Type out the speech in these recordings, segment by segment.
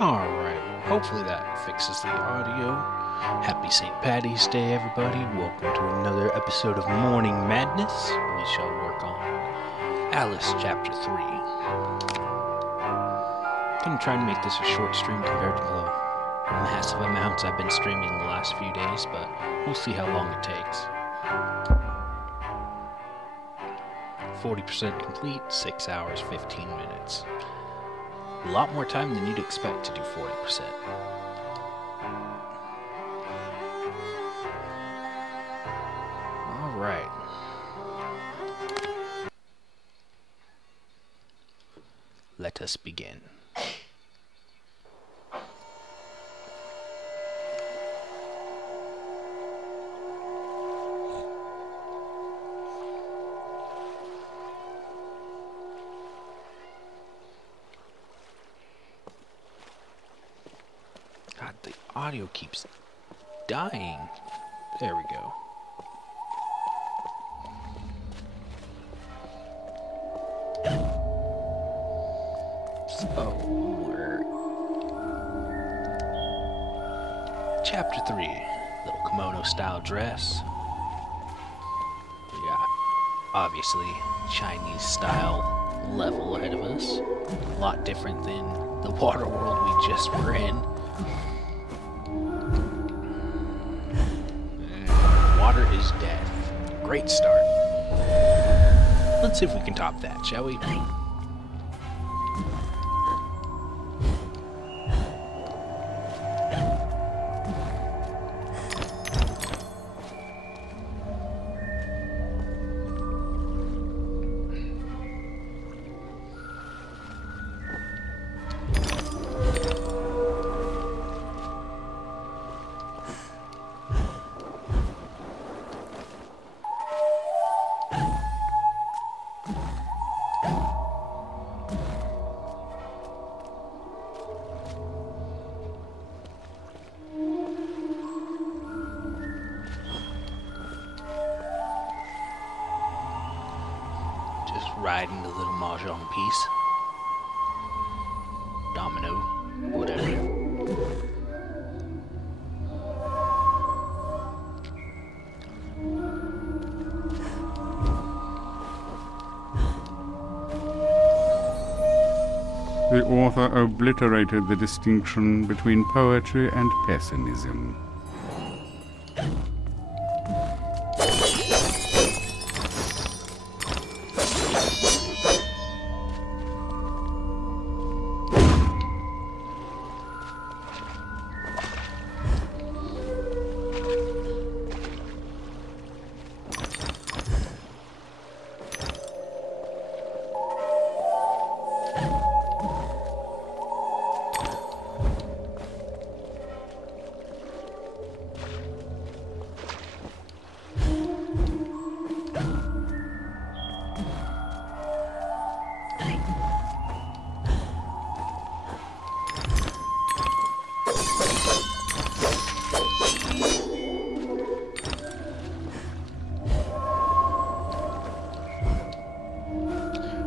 Alright, well, hopefully that fixes the audio. Happy St. Patty's Day, everybody. Welcome to another episode of Morning Madness. We shall work on Alice Chapter 3. I'm going to try and make this a short stream compared to the massive amounts I've been streaming the last few days, but we'll see how long it takes. 40% complete, 6 hours, 15 minutes. A lot more time than you'd expect to do 40%. Alright. Let us begin. God, the audio keeps dying. There we go. So, we're... Chapter 3. Little kimono style dress. We got, obviously, Chinese style level ahead of us. A lot different than the water world we just were in. Water is death. Great start. Let's see if we can top that, shall we? Riding the little mahjong piece. Domino, whatever. The author obliterated the distinction between poetry and pessimism.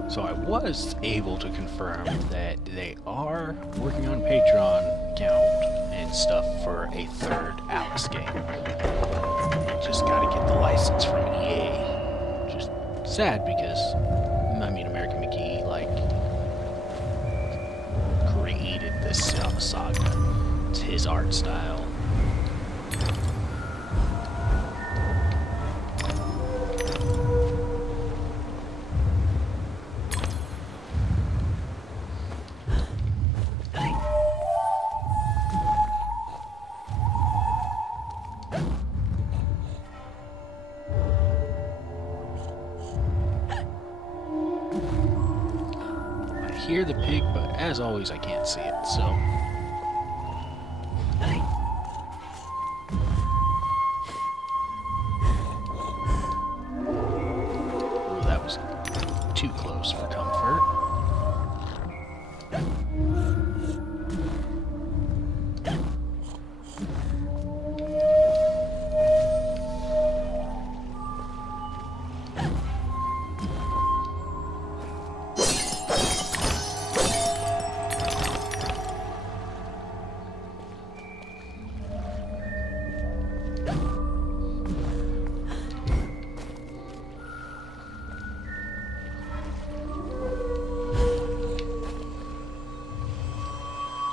So I was able to confirm that they are working on Patreon account and stuff for a third Alice game. Just gotta get the license from EA. Just sad because, I mean, American McGee, like, created this saga. It's his art style. Hear the pig, but as always I can't see it, so ooh, that was too close for comfort.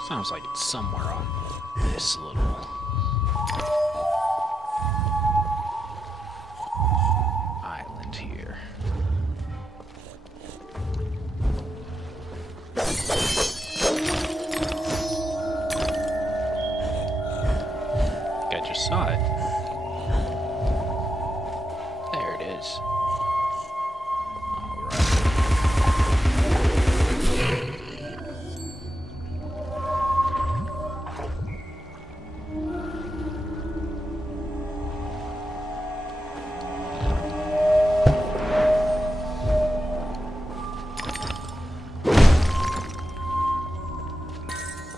Sounds like it's somewhere on this little island here. I just saw it. There it is.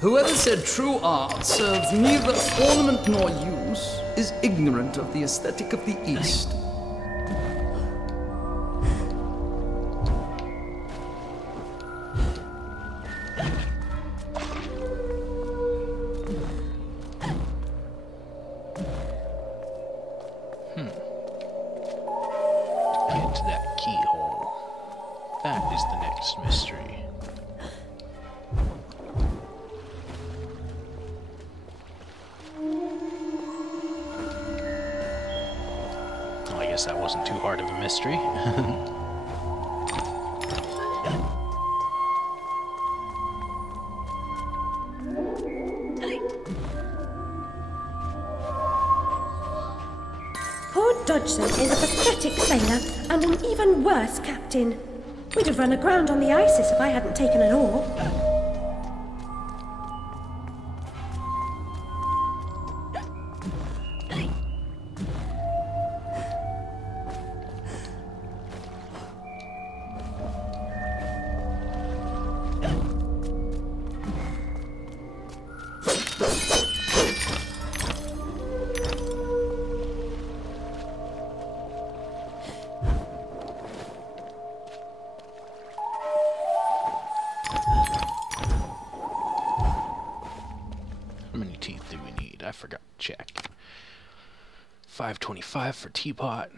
Whoever said true art serves neither ornament nor use is ignorant of the aesthetic of the East. Get to that keyhole. That is the next mystery. I guess that wasn't too hard of a mystery. Poor Dodgson is a pathetic sailor and an even worse captain. We'd have run aground on the Isis if I hadn't taken an oar. How many teeth do we need? I forgot to check. 525 for teapot.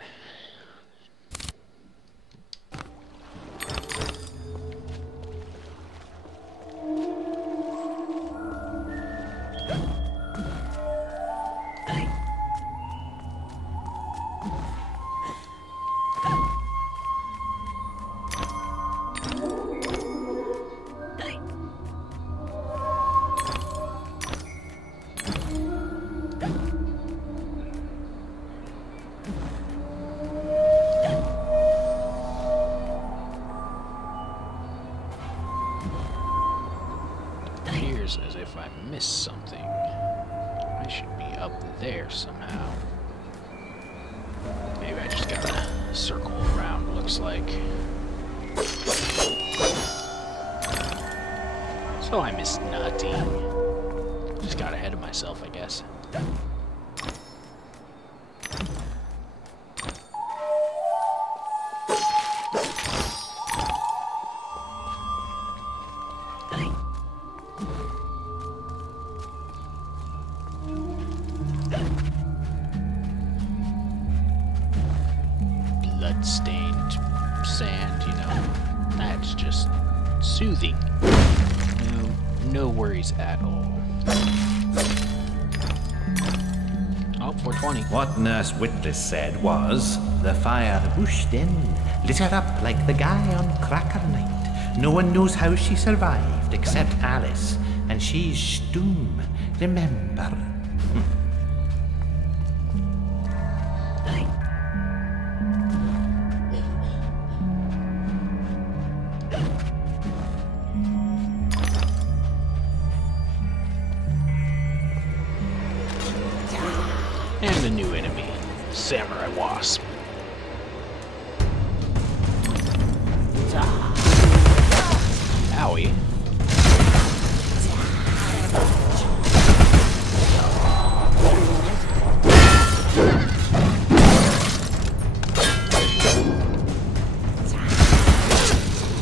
Appears as if I missed something. I should be up there somehow. Maybe I just gotta circle around, looks like. So I missed nothing. Just got ahead of myself, I guess. Blood-stained sand, you know, that's just soothing. No worries at all. Oh, 420. What Nurse Witless said was, the fire whooshed in, lit her up like the guy on Cracker Night. No one knows how she survived except Alice, and she's Stoom, remember? And a new enemy, Samurai Wasp. Owie.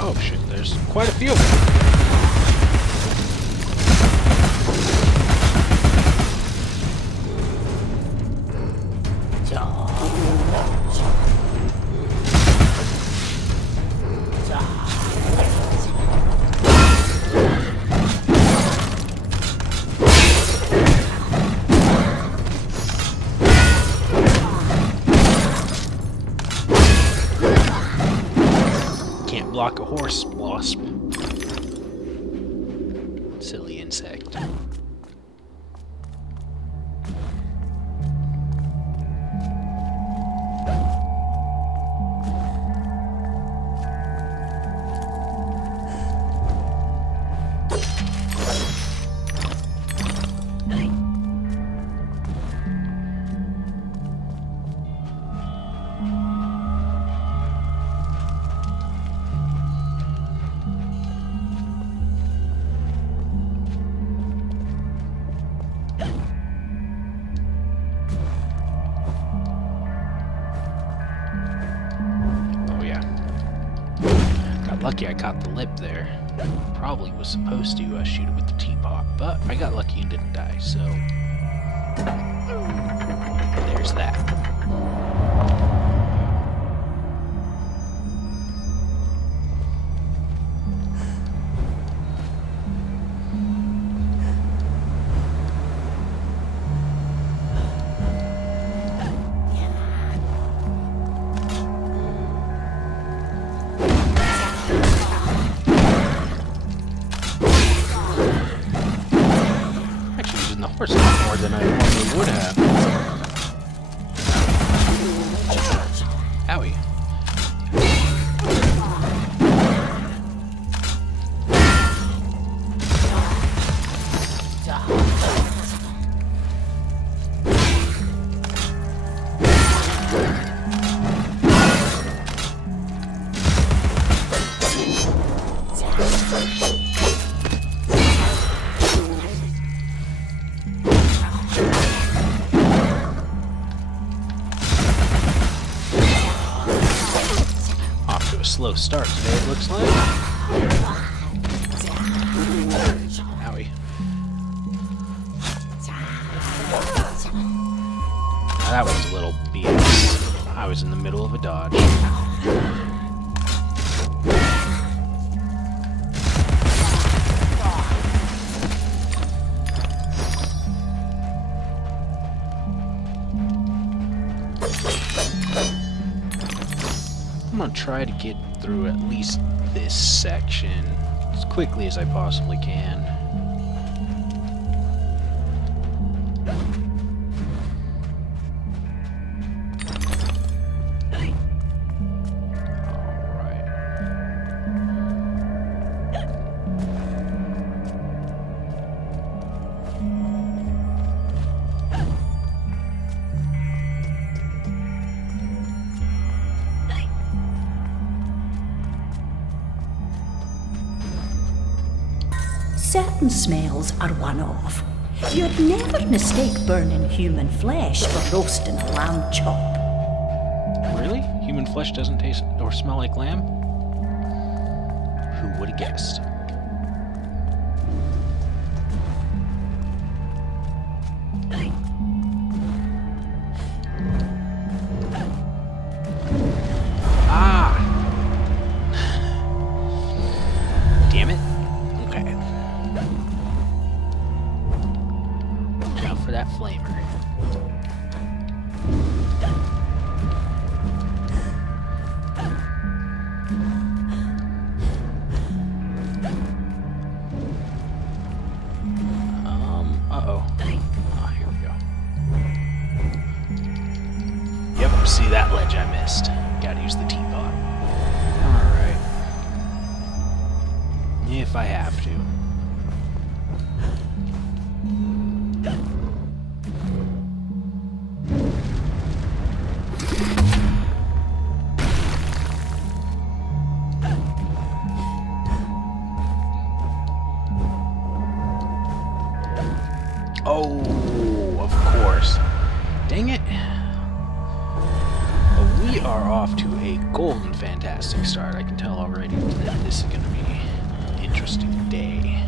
Oh shit, there's quite a few of them. can't block a horse wasp. Silly insect. Lucky I caught the lip there. Probably was supposed to shoot it with the teapot, but I got lucky and didn't die, so there's that. Horse a lot more than I normally would have. Owie. Slow start today, it looks like. Owie. Now that was a little BS. I was in the middle of a dodge. I'm gonna try to get through at least this section as quickly as I possibly can. Certain smells are one-off. You'd never mistake burning human flesh for roasting a lamb chop. Really? Human flesh doesn't taste or smell like lamb? Who would have guessed? Damn it. Okay. Watch out for that flamer. Uh-oh. Oh, here we go. Yep, see that ledge I missed. Gotta use the teapot. Alright. If I have to. Oh, of course. Dang it. But we are off to a golden fantastic start. I can tell already that this is going to be an interesting day.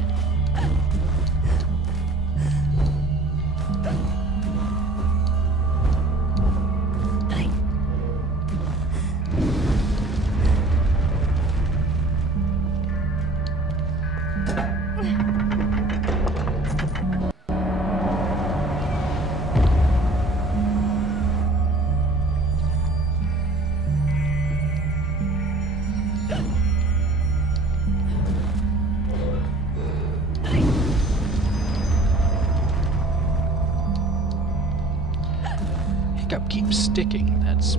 keeps sticking. That's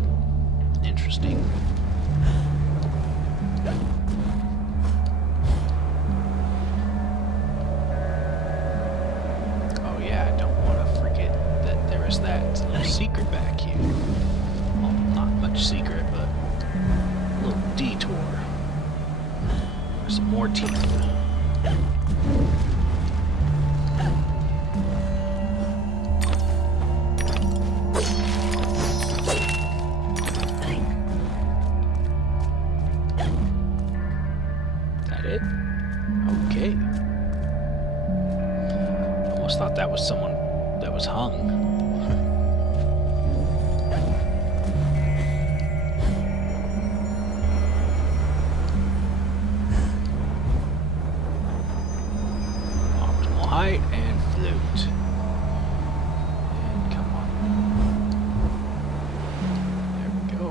interesting. Oh yeah, I don't want to forget that there is that little secret back here. Well, not much secret, but a little detour. There's some more teeth. It? Okay. Almost thought that was someone that was hung. Optimal height and flute. And come on. There we go.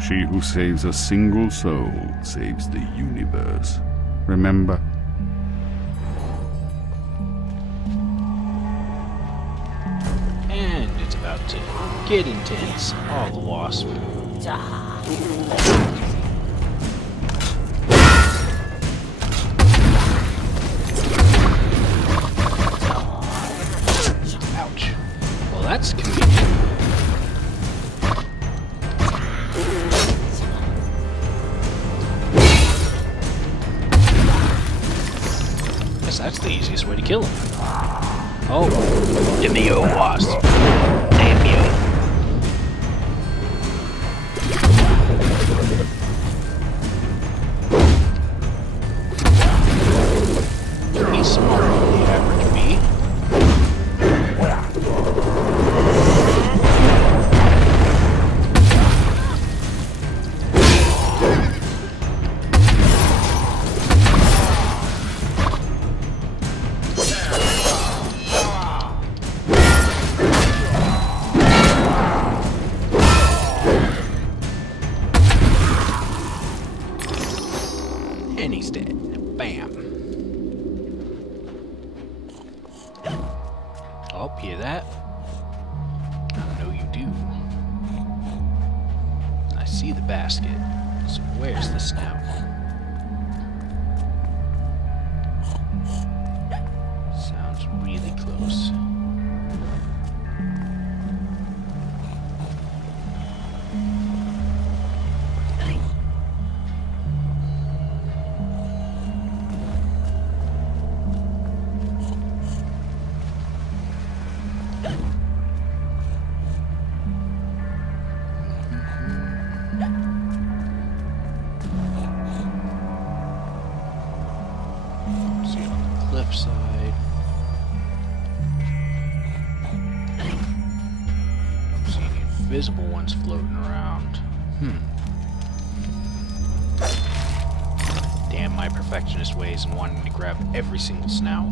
She who saves a single soul saves the universe. Remember? And it's about to get intense. Oh, the wasp. Ouch. Well, that's convenient. That's the easiest way to kill him. Oh, Demio wasp. Damn you. He's smarter than the average bee. And he's dead. Bam. Oh, hear that? I know you do. I see the basket. So where's the snout? Sounds really close. See it on the cliffside. I'm seeing invisible ones floating around. Damn my perfectionist ways and wanting to grab every single snout.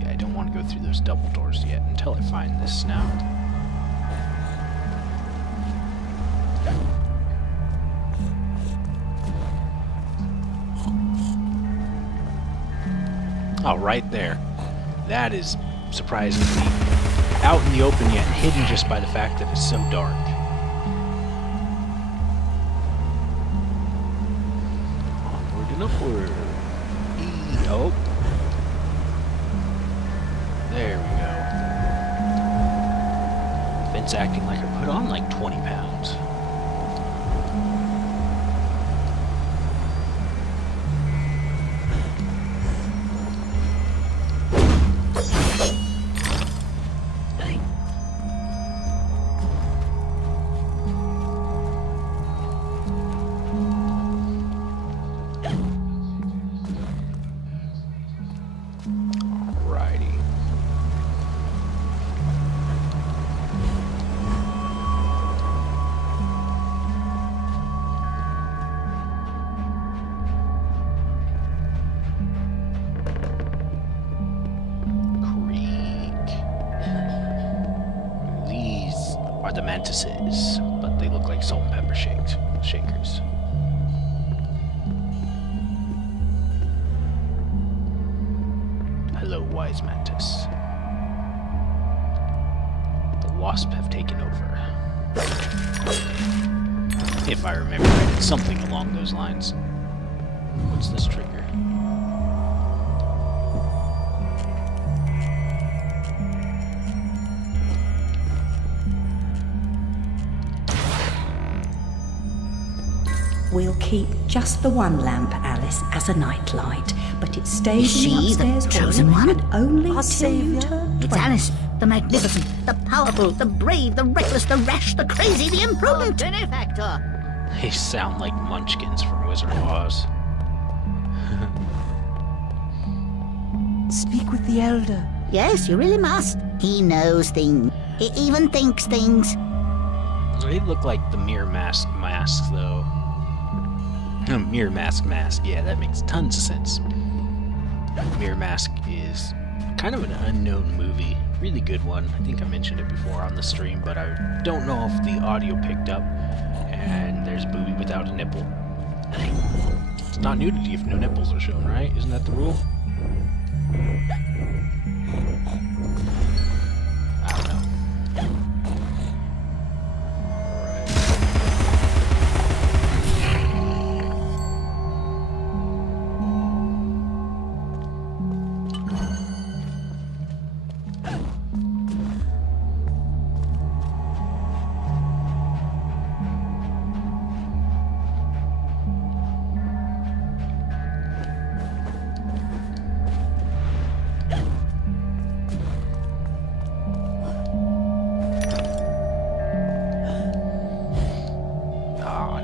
Yeah, I don't want to go through those double doors yet until I find this snout. Oh, right there. That is surprisingly out in the open yet hidden just by the fact that it's so dark. Onward and upward. Oh. There we go. Fence acting like I put on like 20 pounds. the mantises, but they look like salt and pepper shakers. Hello, wise mantis. The wasp have taken over. If I remember right, it's something along those lines. What's this trigger? We'll keep just the one lamp, Alice, as a nightlight, but it stays in the upstairs chosen hall one? and only Our till you saviour? turn It's 20. Alice, the magnificent, the powerful, the brave, the reckless, the rash, the crazy, the imprudent. Benefactor. They sound like munchkins from Wizard of Oz. Speak with the Elder. Yes, you really must. He knows things. He even thinks things. They look like the Mirror masks, though. Mirror mask, yeah, that makes tons of sense. Mirror Mask is kind of an unknown movie. Really good one. I think I mentioned it before on the stream, but I don't know if the audio picked up. And there's Booby without a nipple. It's not nudity if no nipples are shown, right? Isn't that the rule? I don't know.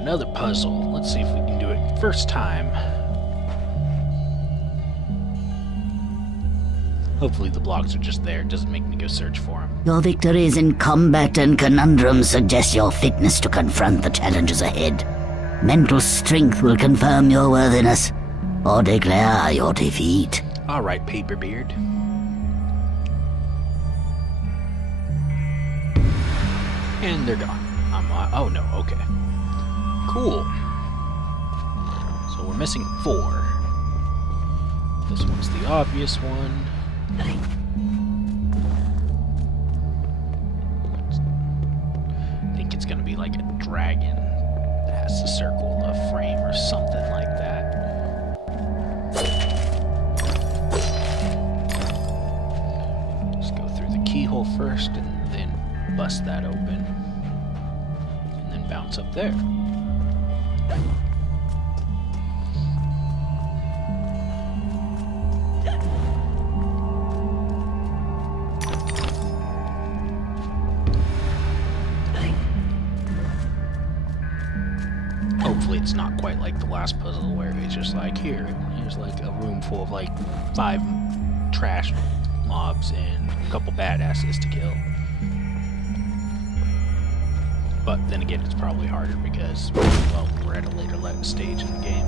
Another puzzle. Let's see if we can do it first time. Hopefully the blocks are just there. It doesn't make me go search for them. Your victories in combat and conundrums suggest your fitness to confront the challenges ahead. Mental strength will confirm your worthiness, or declare your defeat. Alright, Paperbeard. And they're gone. Oh no, okay. Cool. So we're missing 4. This one's the obvious one. I think it's gonna be like a dragon that has to circle the frame or something like that. Just go through the keyhole first and then bust that open. And then bounce up there. Hopefully it's not quite like the last puzzle where it's just like, here's like a room full of like 5 trash mobs and a couple badasses to kill. But then again, it's probably harder because, well, we're at a later stage in the game.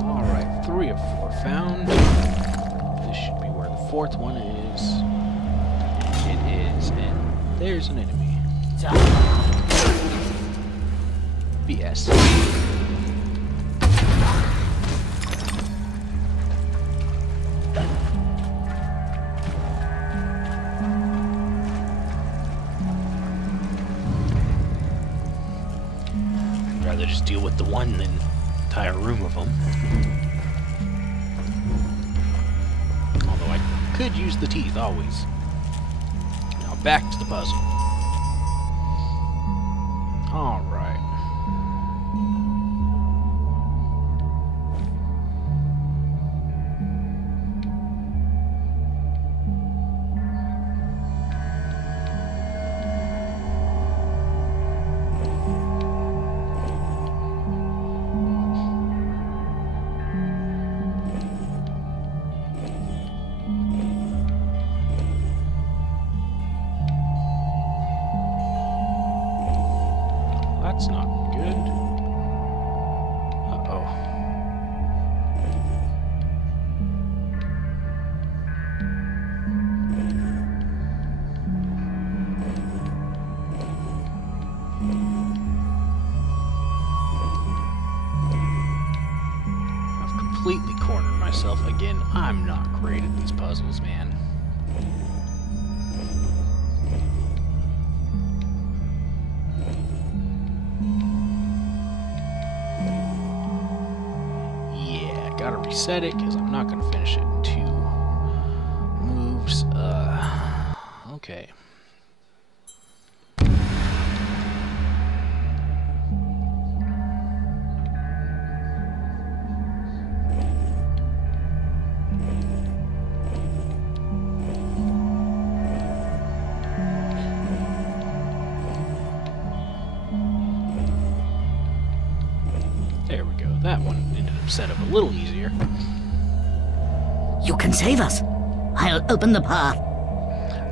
Alright, 3 of 4 found. This should be where the 4th one is. It is, and there's an enemy. BS. I'd rather just deal with the one than an entire room of them. Although I could use the teeth, always. Now back to the puzzle. Alright. That's not good. Uh-oh. I've completely cornered myself again. I'm not great at these puzzles, man. Gotta reset it because I'm not gonna finish it in 2 moves. Okay. There we go. That one ended up set up a little easier. You can save us. I'll open the path.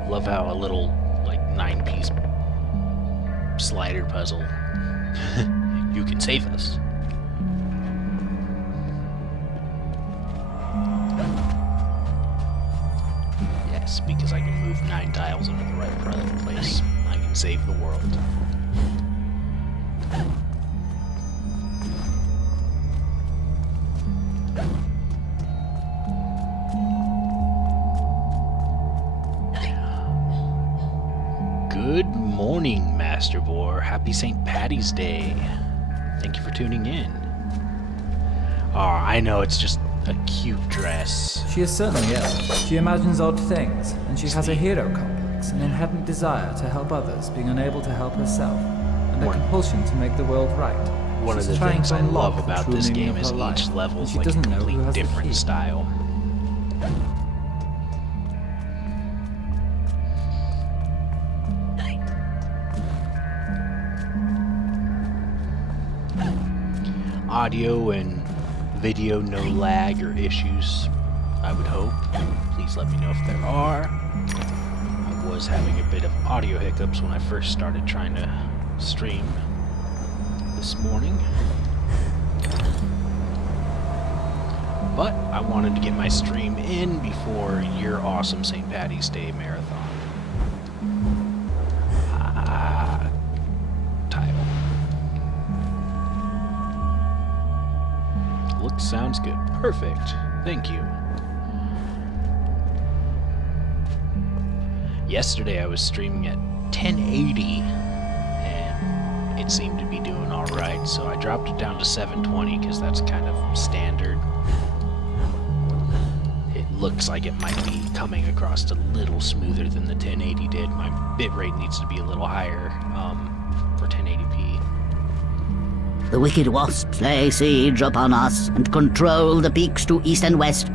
Love how a little, like, 9-piece slider puzzle. You can save us. Yes, because I can move 9 tiles into the right place. I can save the world. Good morning, Master Boar. Happy St. Patty's Day. Thank you for tuning in. Oh, I know, it's just a cute dress. She is certainly ill. She imagines odd things, and she has a hero complex, an inherent desire to help others, being unable to help herself, and a compulsion to make the world right. One of the things I love about this game is each level is like a completely different style. Audio and video no lag or issues, I would hope. Please let me know if there are. I was having a bit of audio hiccups when I first started trying to stream this morning. But I wanted to get my stream in before your awesome St. Patty's Day marathon. Sounds good. Perfect. Thank you. Yesterday I was streaming at 1080 and it seemed to be doing alright, so I dropped it down to 720 because that's kind of standard. It looks like it might be coming across a little smoother than the 1080 did. My bitrate needs to be a little higher for 1080p. The wicked wasps lay siege upon us and control the peaks to east and west.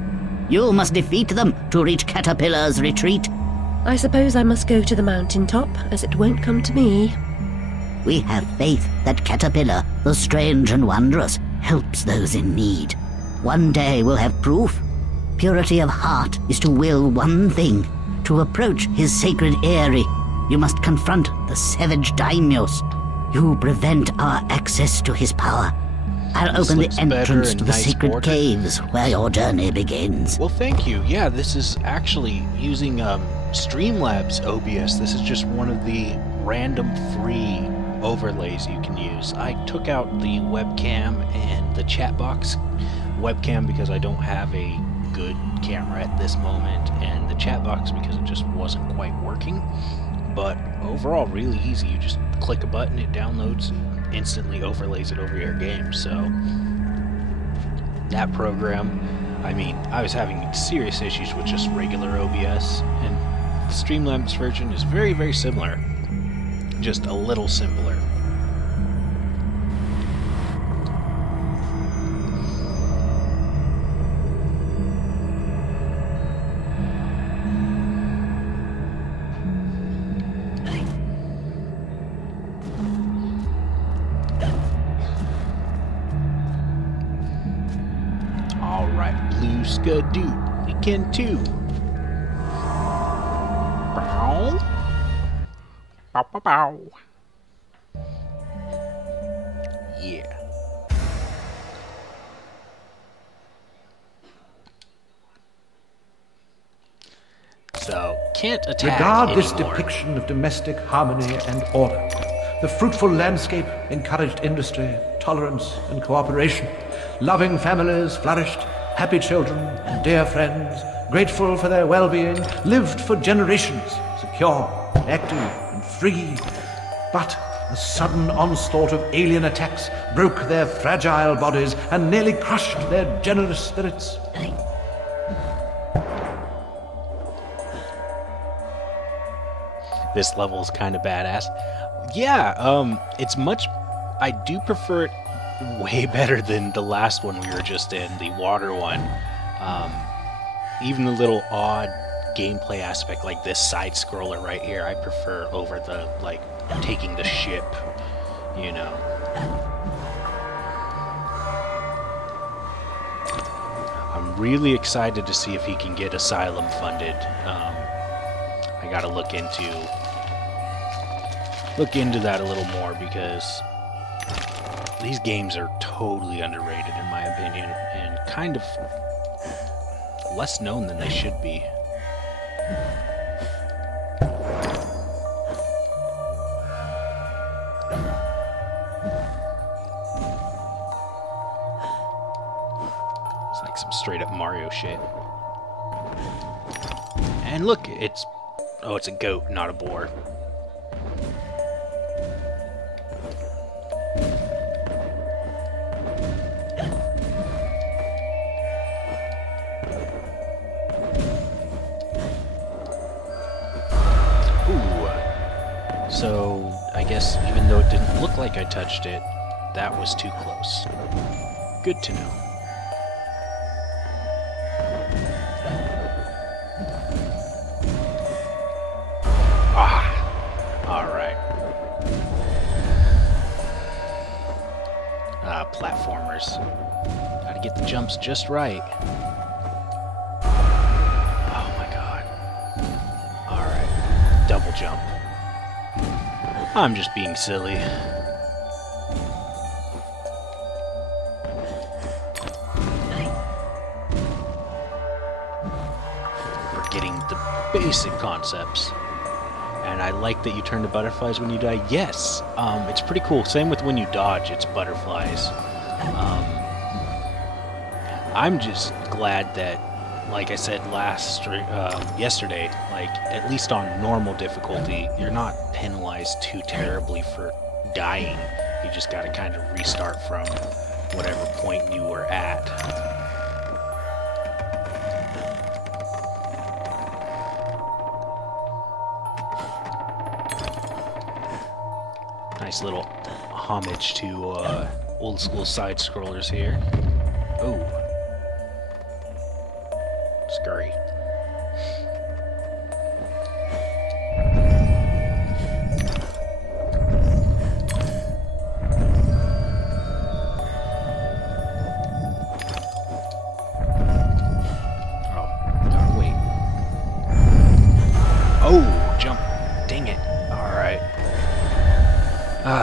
You must defeat them to reach Caterpillar's retreat. I suppose I must go to the mountaintop, as it won't come to me. We have faith that Caterpillar, the strange and wondrous, helps those in need. One day we'll have proof. Purity of heart is to will one thing, to approach his sacred eyrie. You must confront the savage daimyos. You prevent our access to his power. I'll open the entrance to the secret caves where your journey begins. Well, thank you. Yeah, this is actually using Streamlabs OBS. This is just one of the random free overlays you can use. I took out the webcam and the chat box webcam because I don't have a good camera at this moment, and the chat box because it just wasn't quite working. But overall, really easy. You just click a button, it downloads and instantly overlays it over your game. So that program, I mean, I was having serious issues with just regular OBS, and the Streamlabs version is very, very similar, just a little simpler. Skadoo, we can too. Bow. Bow, bow, bow. Yeah. So, can't attack Regard this anymore. depiction of domestic harmony and order. The fruitful landscape encouraged industry, tolerance, and cooperation. Loving families flourished, happy children and dear friends, grateful for their well-being, lived for generations, secure, active, and free. But a sudden onslaught of alien attacks broke their fragile bodies and nearly crushed their generous spirits. This level's kind of badass. Yeah, it's much... I do prefer it way better than the last one we were just in, the water one. Even the little odd gameplay aspect, like this side-scroller right here, I prefer over the, like, taking the ship, you know. I'm really excited to see if he can get Asylum funded. I gotta look into that a little more, because these games are totally underrated in my opinion, and kind of less known than they should be. It's like some straight up Mario shit. And look, it's a goat, not a boar. So, I guess even though it didn't look like I touched it, that was too close. Good to know. Ah! Alright. Platformers. Gotta get the jumps just right. Oh my god. Alright. Double jump. I'm just being silly. Forgetting the basic concepts. And I like that you turn to butterflies when you die. Yes! It's pretty cool. Same with when you dodge, it's butterflies. I'm just glad that, like I said yesterday, like, at least on normal difficulty, you're not penalized too terribly for dying. You just gotta kind of restart from whatever point you were at. Nice little homage to old school side scrollers here. Ooh. Scurry.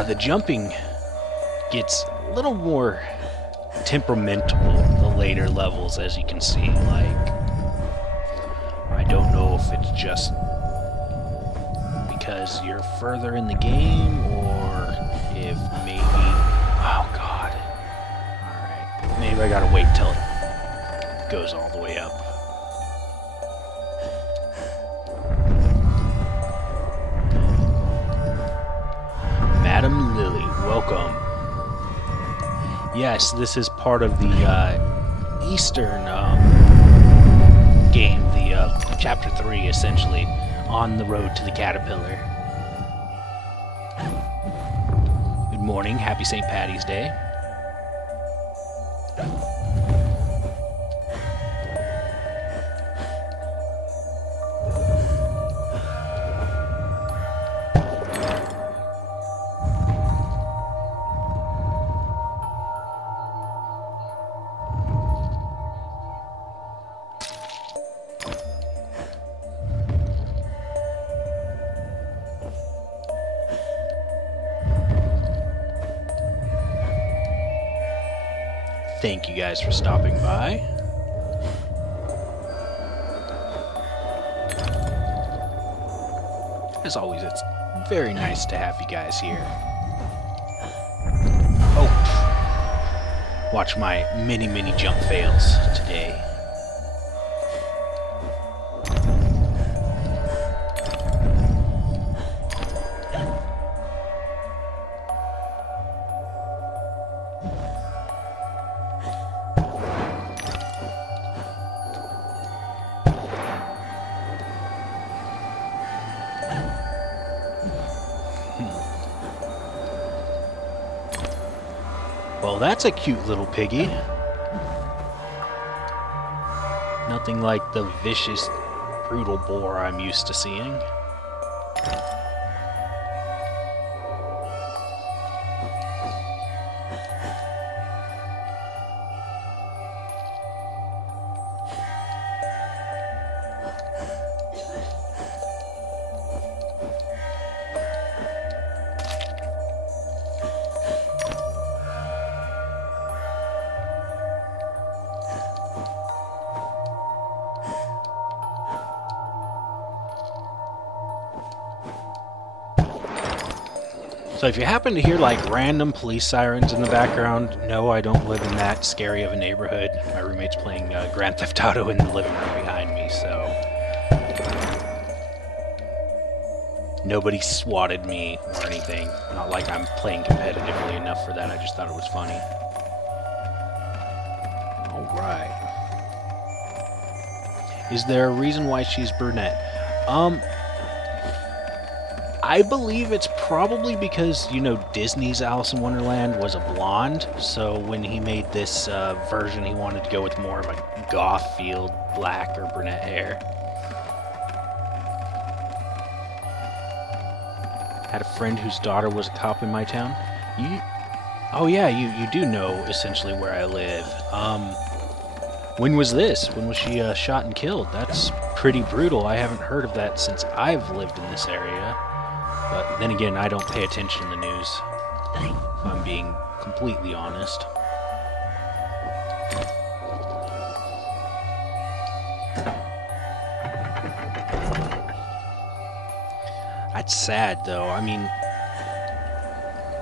The jumping gets a little more temperamental the later levels, as you can see. Like, I don't know if it's just because you're further in the game, or if maybe... Oh, God. Alright. Maybe I gotta wait till it goes all the way up. Madam Lily, welcome. Yes, this is part of the Eastern game, the Chapter 3, essentially, on the road to the Caterpillar. Good morning, happy St. Paddy's Day. thank you guys for stopping by. As always, it's very nice to have you guys here. Oh, watch my mini jump fails today. Well, that's a cute little piggy. Nothing like the vicious, brutal boar I'm used to seeing. So if you happen to hear like random police sirens in the background, no, I don't live in that scary of a neighborhood. My roommate's playing Grand Theft Auto in the living room behind me, so... Nobody swatted me or anything. Not like I'm playing competitively enough for that, I just thought it was funny. Alright. Is there a reason why she's brunette? I believe it's probably because, you know, Disney's Alice in Wonderland was a blonde, so when he made this version, he wanted to go with more of a goth feel, black or brunette hair. Had a friend whose daughter was a cop in my town. Oh yeah, you do know essentially where I live. When was this? When was she shot and killed? That's pretty brutal. I haven't heard of that since I've lived in this area. But then again, I don't pay attention to the news, if I'm being completely honest. That's sad, though. I mean,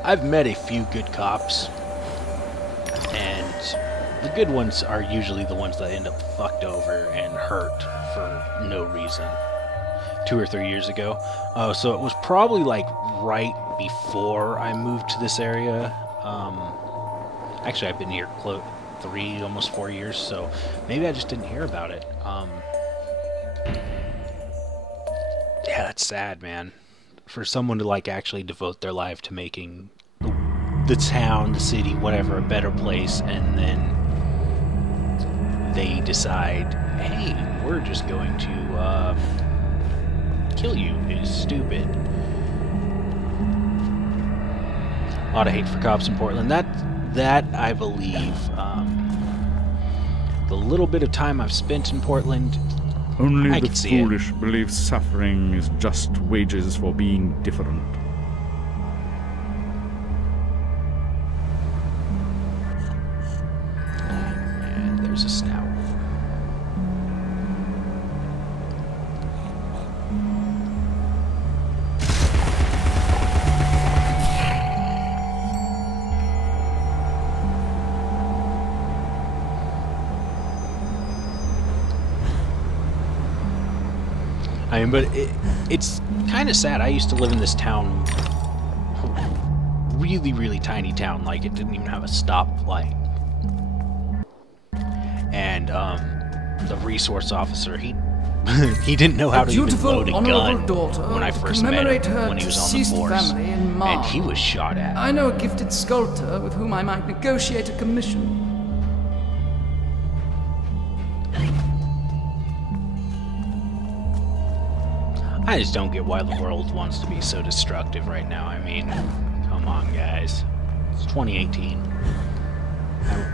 I've met a few good cops, and the good ones are usually the ones that end up fucked over and hurt for no reason. 2 or 3 years ago. So it was probably like right before I moved to this area. Actually, I've been here 3, almost 4 years, so maybe I just didn't hear about it. Yeah, that's sad, man. For someone to like actually devote their life to making the town, the city, whatever, a better place, and then they decide, hey, we're just going to kill you, is stupid. A lot of hate for cops in Portland. That I believe. The little bit of time I've spent in Portland, only I the can see foolish believe suffering is just wages for being different. And there's a snout. I mean, but it's kind of sad. I used to live in this town, really, really tiny town. Like, it didn't even have a stoplight. And the resource officer, he didn't know how to even load a gun when I first met him, when he was on the force. And he was shot at. I know a gifted sculptor with whom I might negotiate a commission. I just don't get why the world wants to be so destructive right now. I mean, come on, guys. It's 2018.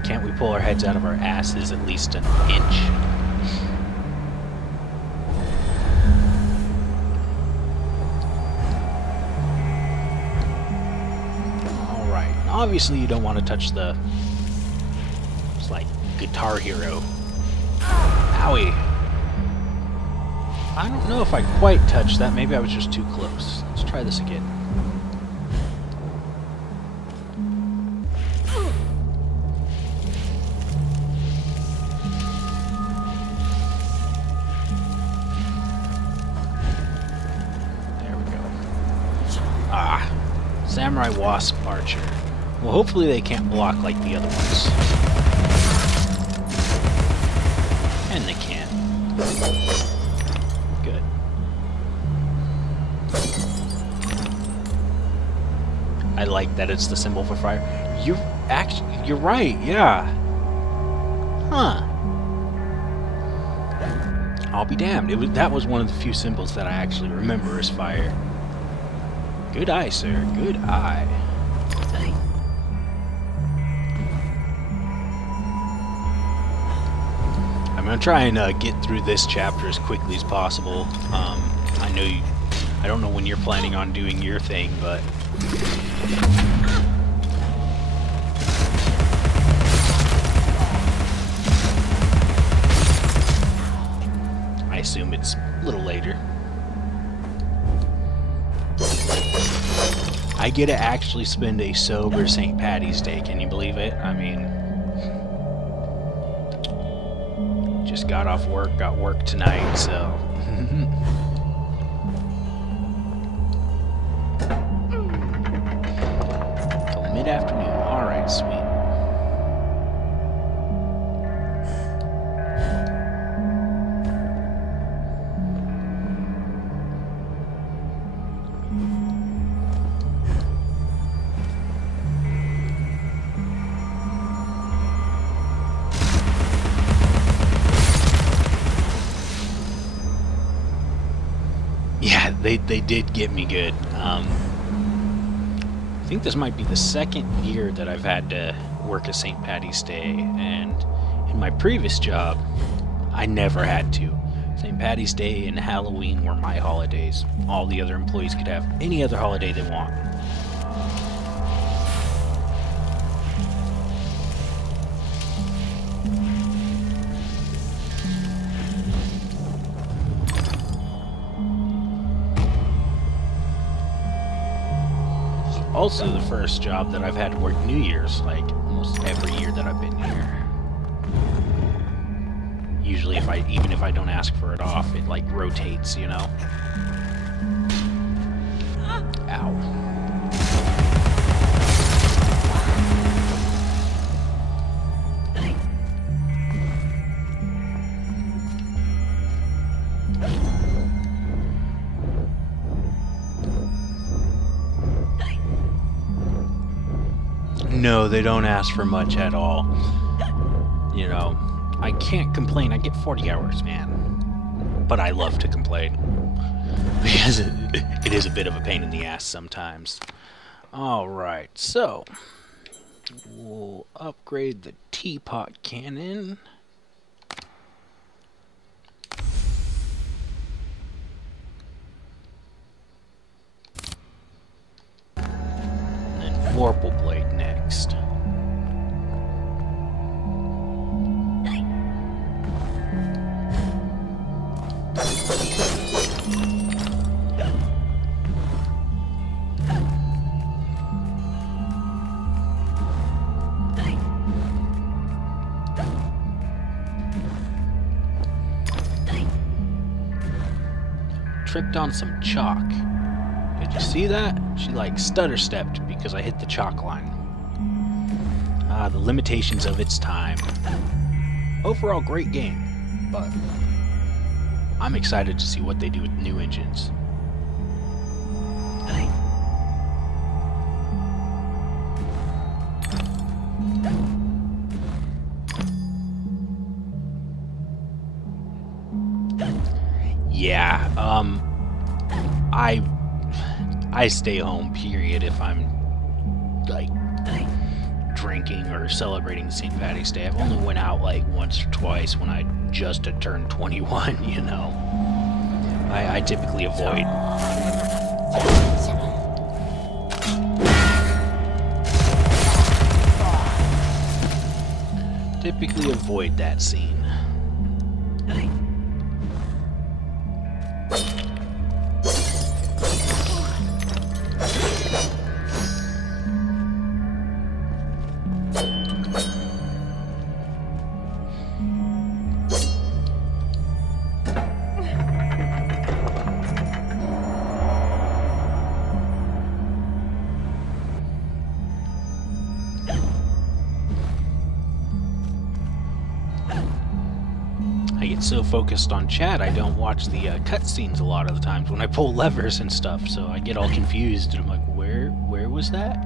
Can't we pull our heads out of our asses at least an inch? Alright. Obviously, you don't want to touch the It's like Guitar Hero. Owie. I don't know if I quite touched that. Maybe I was just too close. Let's try this again. There we go. Ah. Samurai Wasp Archer. Well, hopefully they can't block like the other ones. And they can. Good. I like that it's the symbol for fire. You're right, yeah. Huh. I'll be damned. That was one of the few symbols that I actually remember as fire. Good eye, sir. Good eye. I'm gonna try and get through this chapter as quickly as possible. I don't know when you're planning on doing your thing, but I assume it's a little later. I get to actually spend a sober St. Paddy's Day. Can you believe it? I mean, just got off work, got work tonight, so. Till mid-afternoon. Alright, sweet. Yeah, they did get me good. I think this might be the second year that I've had to work a St. Paddy's Day, and in my previous job, I never had to. St. Paddy's Day and Halloween were my holidays. All the other employees could have any other holiday they want. Also the first job that I've had to work New Year's, like, almost every year that I've been here. Usually even if I don't ask for it off, it, like, rotates, you know? Ow. No, they don't ask for much at all. You know, I can't complain. I get 40 hours, man. But I love to complain. Because it is a bit of a pain in the ass sometimes. Alright, so we'll upgrade the teapot cannon. And then Vorpal Blade next. Tripped on some chalk. Did you see that? She like stutter stepped because I hit the chalk line. Ah, the limitations of its time. Overall, great game, but I'm excited to see what they do with new engines. Yeah, I stay home, period, if I'm, like, drinking or celebrating St. Paddy's Day. I've only went out, like, once or twice when I just had turned 21, you know. I typically avoid. typically avoid that scene. I get so focused on chat, I don't watch the cutscenes a lot of the times when I pull levers and stuff, so I get all confused, and I'm like, where was that?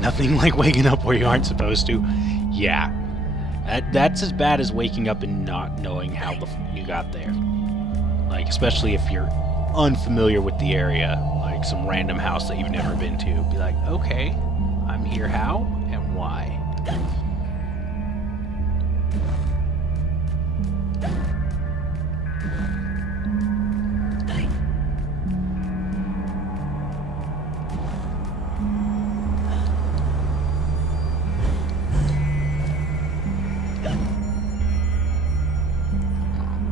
Nothing like waking up where you aren't supposed to. Yeah. That's as bad as waking up and not knowing how you got there. Like, especially if you're unfamiliar with the area, like some random house that you've never been to. Be like, okay, I'm here how and why?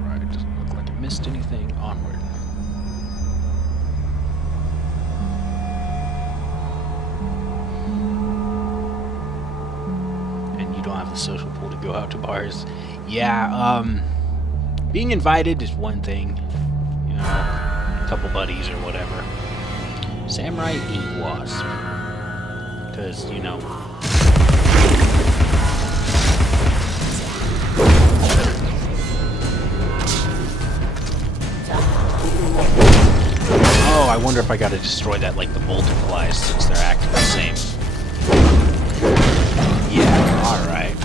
Alright, it doesn't look like I missed anything. Onward. Don't have the social pool to go out to bars. Yeah, being invited is one thing. You know, a couple buddies or whatever. Samurai eat wasp. Because, you know. Oh, I wonder if I gotta destroy that like the multiplies since they're acting the same. Yeah, alright.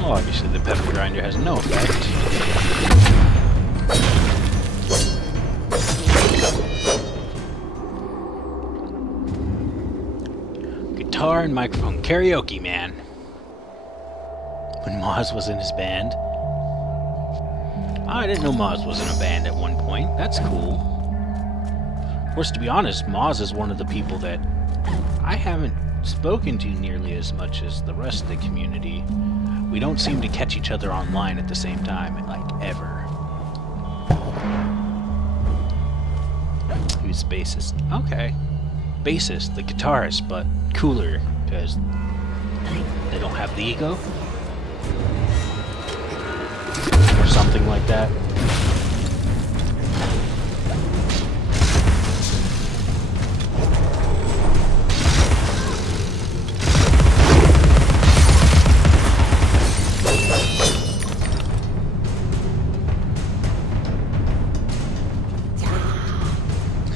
Oh, obviously the pepper grinder has no effect. Guitar and microphone karaoke, man. When Moz was in his band. I didn't know Moz was in a band at one point. That's cool. Of course, to be honest, Moz is one of the people that I haven't spoken to nearly as much as the rest of the community. We don't seem to catch each other online at the same time, like, ever. Who's bassist? Okay. Bassist, the guitarist, but cooler, because they don't have the ego? Or something like that.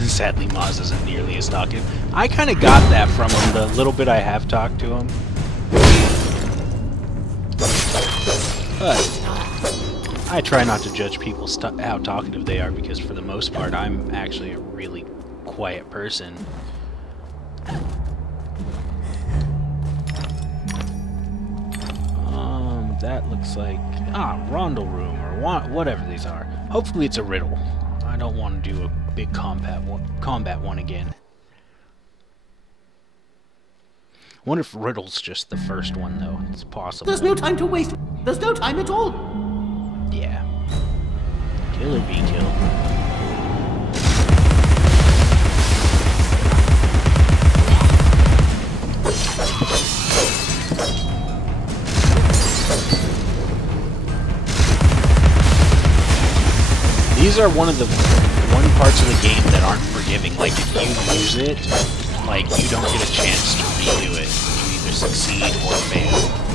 Sadly, Moz isn't nearly as talkative. I kind of got that from him, the little bit I have talked to him. But I try not to judge people how talkative they are, because for the most part, I'm actually a really quiet person. That looks like... Rondel Room, or whatever these are. Hopefully it's a riddle. I don't want to do a big combat one again. I wonder if riddle's just the first one, though. It's possible. There's no time to waste. There's no time at all. Yeah. Kill or be killed. These are one parts of the game that aren't forgiving. Like, if you lose it, like, you don't get a chance to redo it. You either succeed or fail.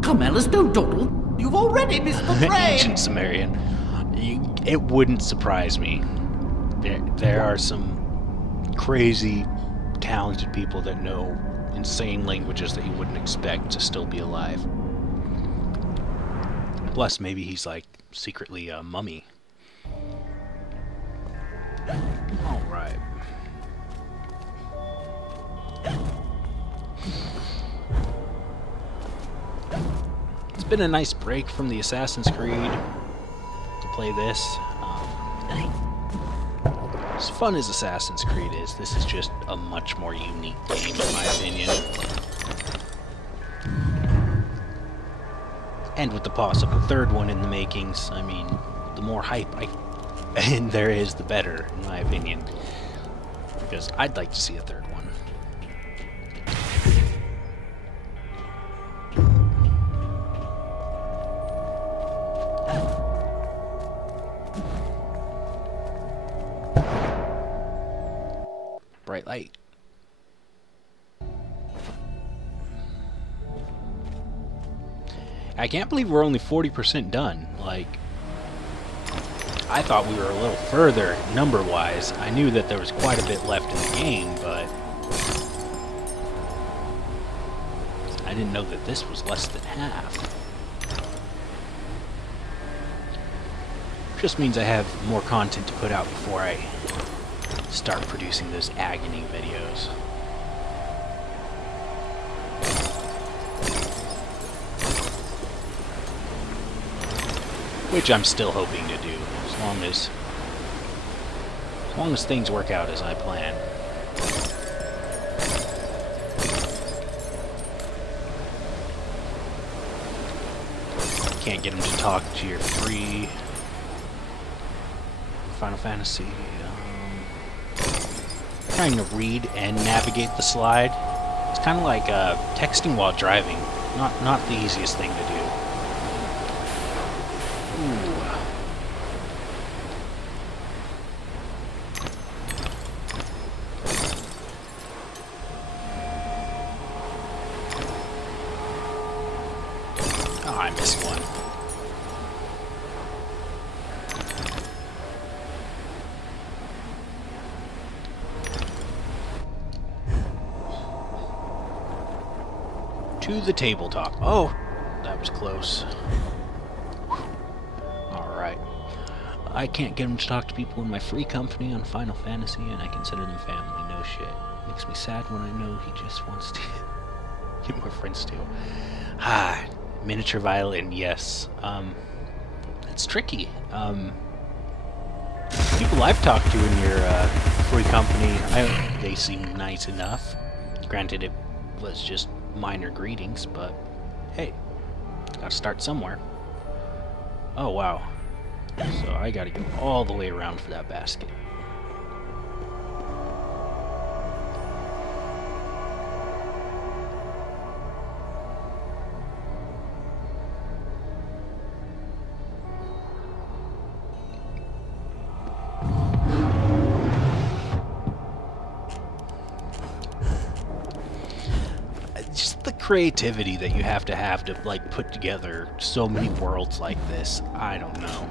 Come, Alice, don't dawdle. You've already missed the train! Ancient Sumerian. It wouldn't surprise me. There are some crazy, talented people that know insane languages that you wouldn't expect to still be alive. Plus, maybe he's like secretly a mummy. Alright. It's been a nice break from the Assassin's Creed to play this. As fun as Assassin's Creed is, this is just a much more unique game in my opinion. And with the possible third one in the makings, I mean, the more hype there is, the better, in my opinion. Because I'd like to see a third one. Bright light. I can't believe we're only 40% done. Like, I thought we were a little further number-wise. I knew that there was quite a bit left in the game, but I didn't know that this was less than half. Just means I have more content to put out before I start producing those agony videos. Which I'm still hoping to do, as long as things work out as I plan. Can't get them to talk to your free Final Fantasy. Trying to read and navigate the slide. It's kind of like texting while driving. Not the easiest thing to do. Ooh. Oh, I missed one. To the tabletop. Oh, that was close. Alright. I can't get them to talk to people in my free company on Final Fantasy, and I consider them family. No shit. Makes me sad when I know he just wants to get more friends too. Ah, miniature violin, yes. It's tricky. People I've talked to in your free company, they seem nice enough. Granted, it was just minor greetings, but hey, gotta start somewhere. Oh wow, so I gotta go all the way around for that basket. Creativity that you have to like put together so many worlds like this. I don't know.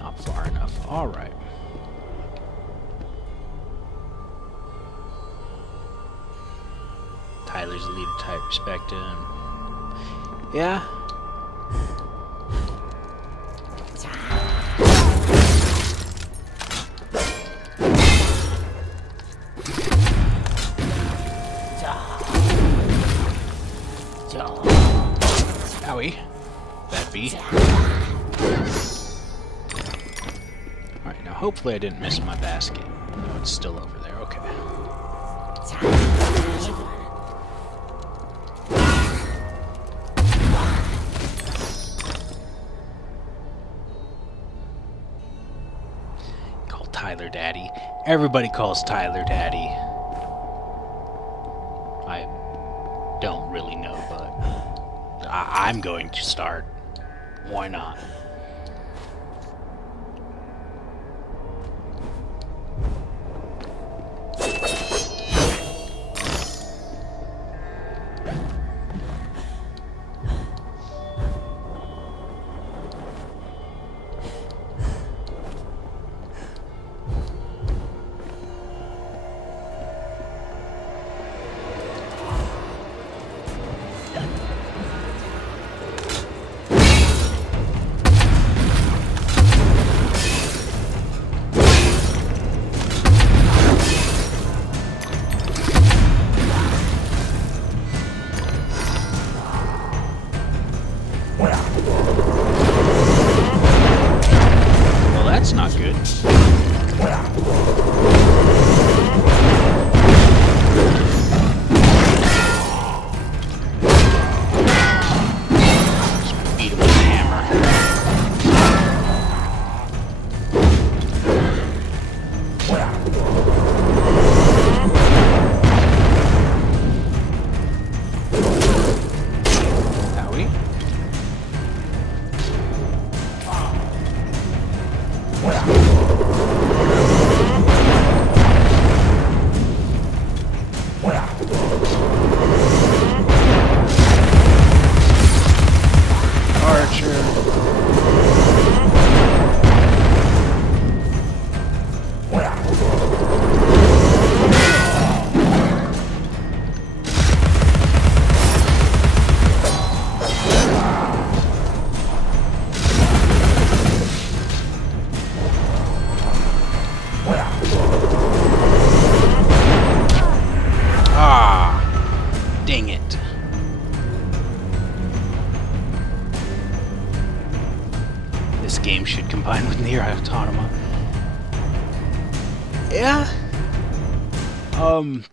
Not far enough. All right. Tyler's a leader type, respect him. Yeah. Owie. That be. Alright, now hopefully I didn't miss my basket. No, it's still over there. Okay. Call Tyler Daddy. Everybody calls Tyler Daddy. I don't really know, but I'm going to start. Why not? this game should combine with Nier Automata. Yeah.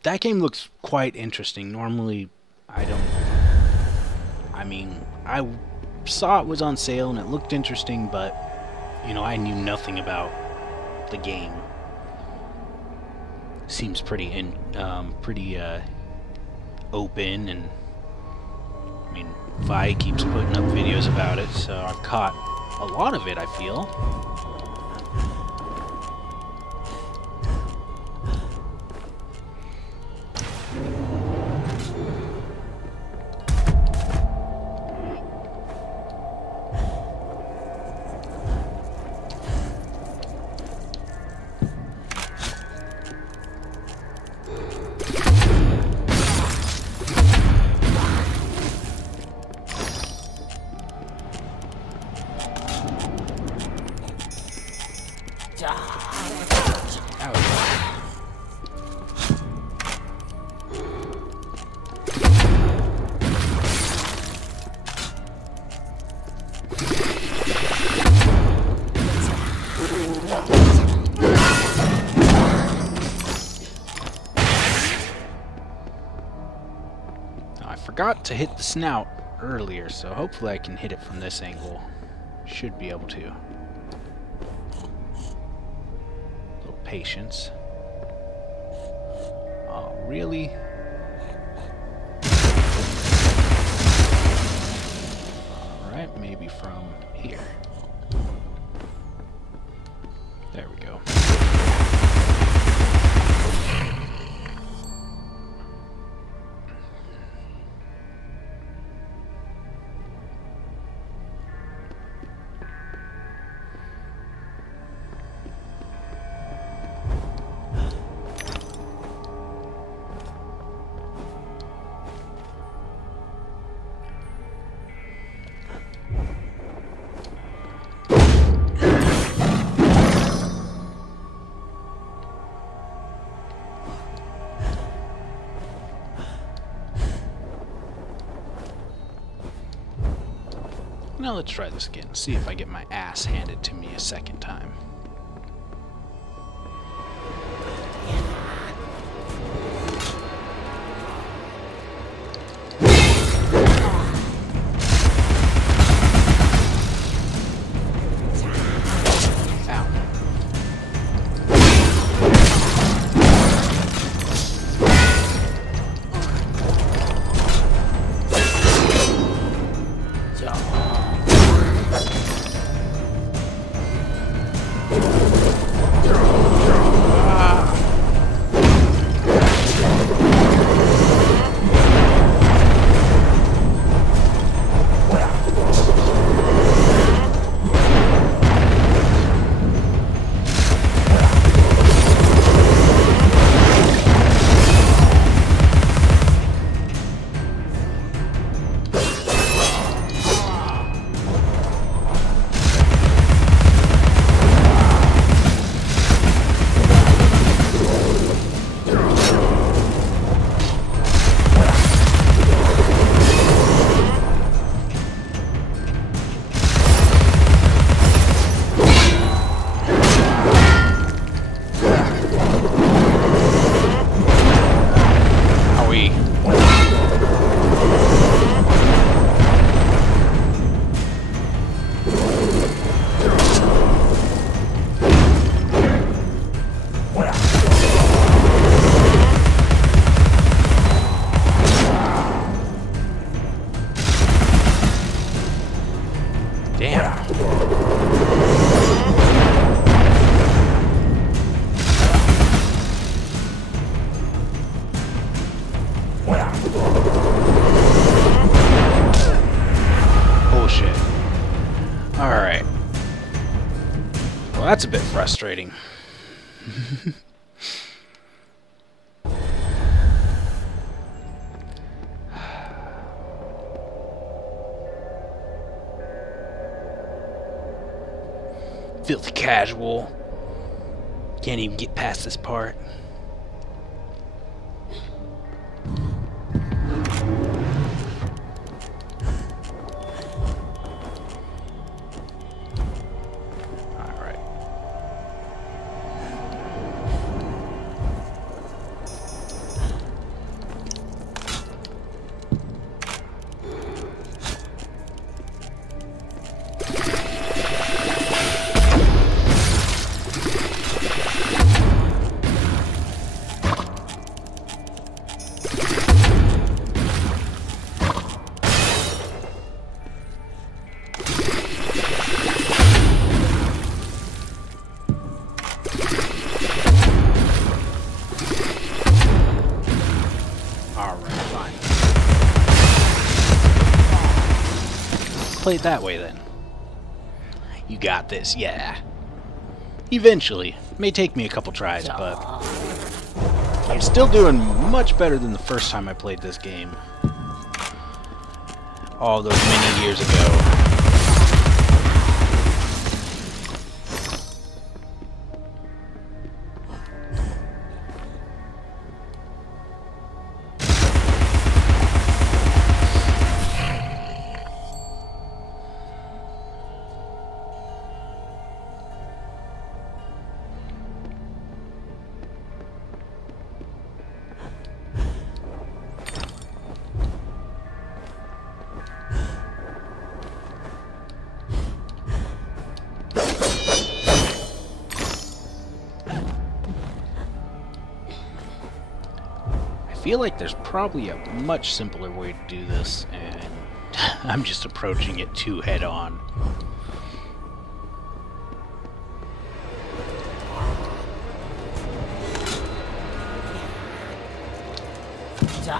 That game looks quite interesting. Normally, I saw it was on sale and it looked interesting, but, you know, I knew nothing about the game. Seems pretty open, and I mean, Vi keeps putting up videos about it, so I've caught a lot of it, I feel. I forgot to hit the snout earlier, so hopefully I can hit it from this angle. Should be able to. A little patience. Oh, really? Alright, maybe from here. There we go. Now let's try this again, see if I get my ass handed to me a second time. Bullshit. Alright. Well, that's a bit frustrating. Filthy casual. Can't even get past this part. play it that way then. You got this, yeah. Eventually. May take me a couple tries, but I'm still doing much better than the first time I played this game. All those many years ago. I feel like there's probably a much simpler way to do this, and I'm just approaching it too head-on. Ow.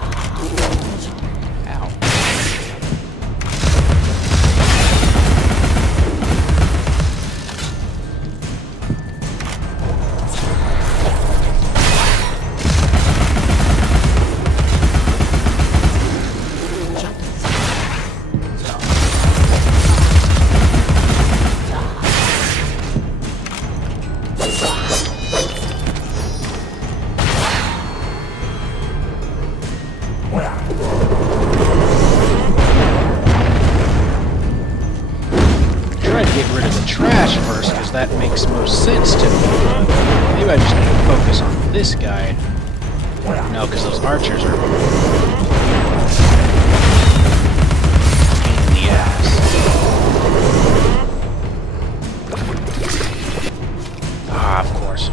That makes most sense to me, but maybe I just need to focus on this guy. No, because those archers are pain in the ass. Ah, of course.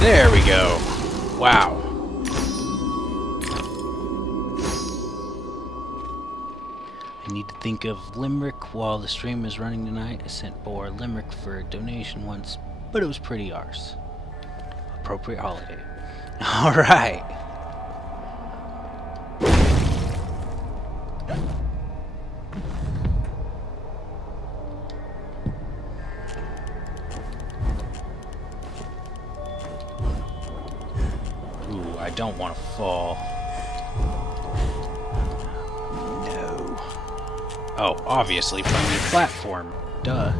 There we go. Wow. I need to think of Limerick while the stream is running tonight. I sent Boar Limerick for a donation once, but it was pretty arse. Appropriate holiday. Alright. Ooh, I don't want to fall. No. Oh, obviously from the platform. Duh.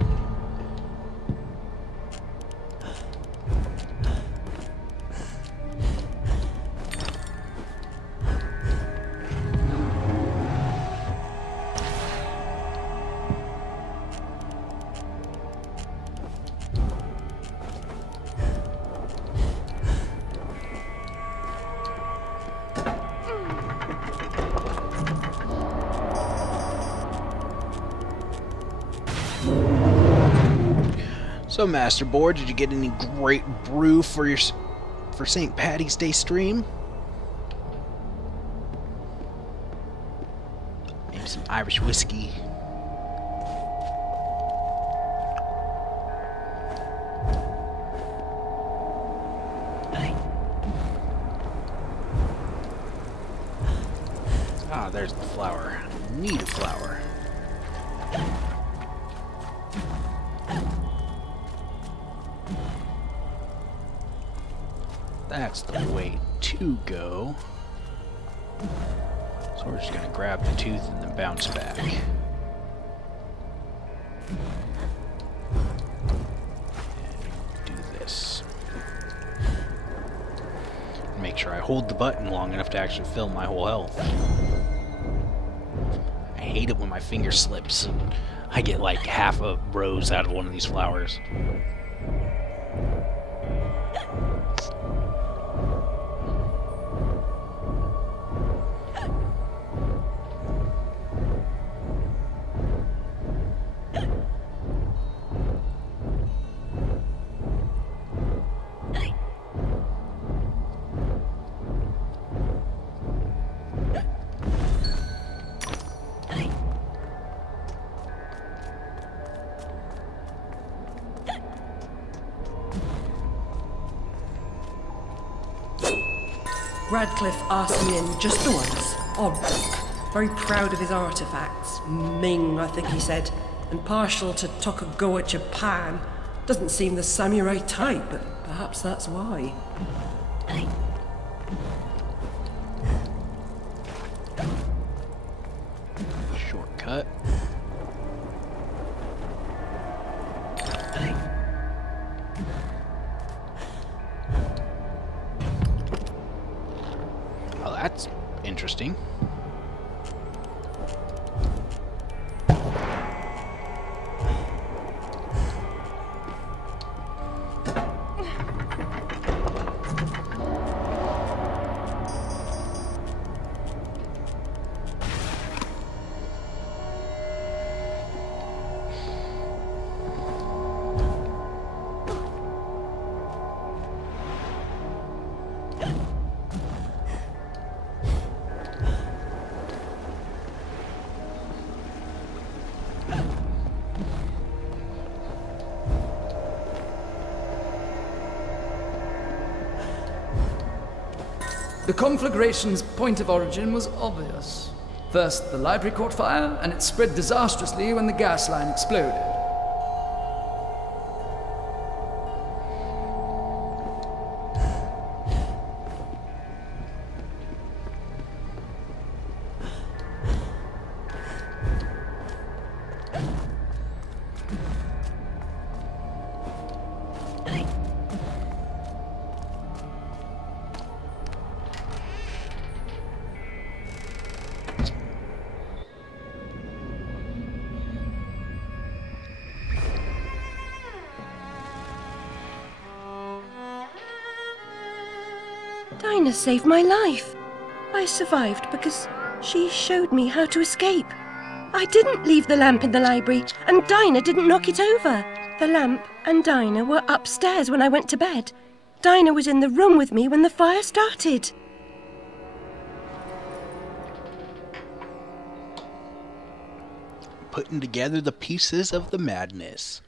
So, Master Boar, did you get any great brew for St. Paddy's Day stream? Maybe some Irish whiskey. Ah, there's the flower. Need a flower. That's the way to go. So we're just gonna grab the tooth and then bounce back. And do this. Make sure I hold the button long enough to actually fill my whole health. I hate it when my finger slips and I get like half a rose out of one of these flowers. Radcliffe asked me in just the once. Odd bloke. Very proud of his artifacts. Ming, I think he said. And partial to Tokugawa Japan. Doesn't seem the samurai type, but perhaps that's why. Shortcut. Oh, that's interesting. The conflagration's point of origin was obvious. First, the library caught fire, and it spread disastrously when the gas line exploded. Dinah saved my life. I survived because she showed me how to escape. I didn't leave the lamp in the library, and Dinah didn't knock it over. The lamp and Dinah were upstairs when I went to bed. Dinah was in the room with me when the fire started. Putting together the pieces of the madness.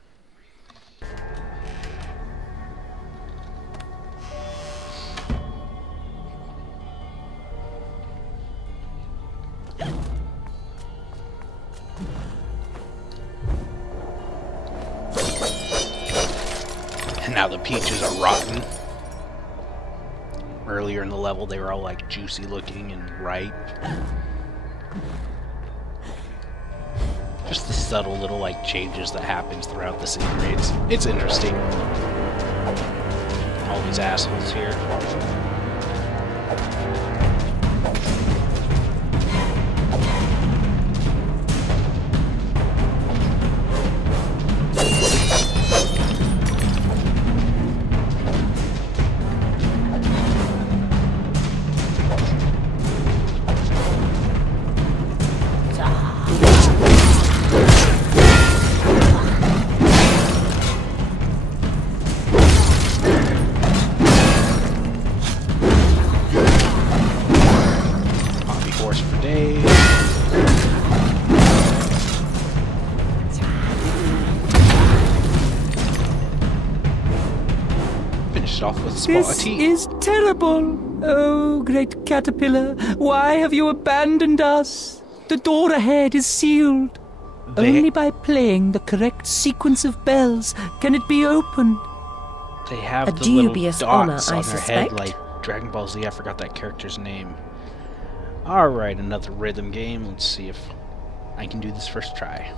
And now the peaches are rotten. Earlier in the level they were all like juicy looking and ripe. Just the subtle little like changes that happens throughout the scenery. It's interesting. All these assholes here. finish it off with a spot of This tea. is terrible. Oh, great caterpillar, why have you abandoned us? The door ahead is sealed. Only by playing the correct sequence of bells can it be opened. They have A the little dubious dots honor, on I their head suspect. like Dragon Ball Z. I forgot that character's name. Alright, another rhythm game. Let's see if I can do this first try.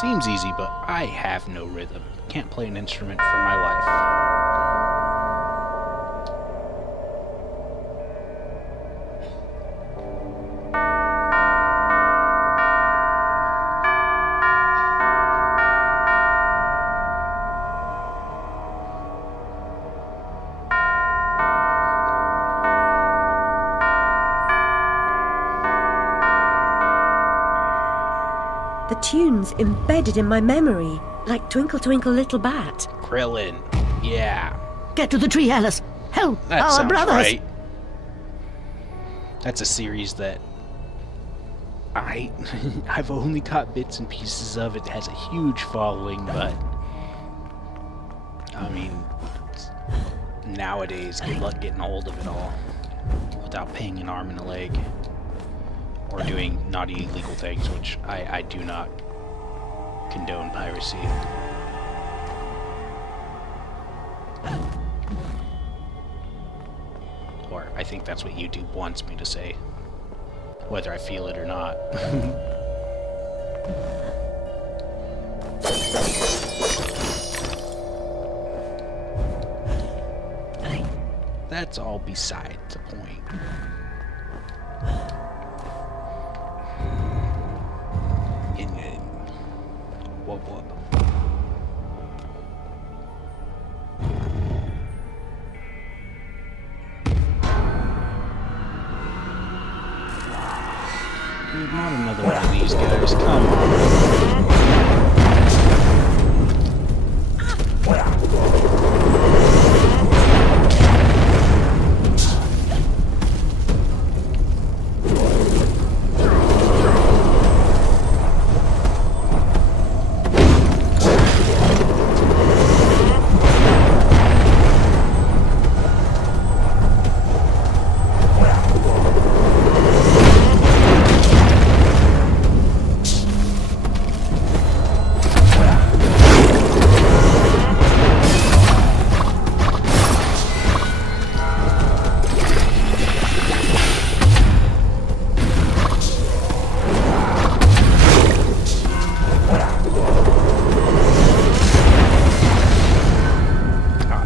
Seems easy, but I have no rhythm. Can't play an instrument for my life. The tune's embedded in my memory, like Twinkle Twinkle Little Bat. Krillin. Yeah. Get to the tree, Alice. Help That our sounds brothers. right. That's a series that I've only caught bits and pieces of. It has a huge following, but I mean, nowadays, good luck getting a hold of it all without paying an arm and a leg or doing naughty illegal things, which I do not condone piracy. Or I think that's what YouTube wants me to say, whether I feel it or not. That's all beside the point. Whoop whoop. Dude, not another one of these guys. Come on.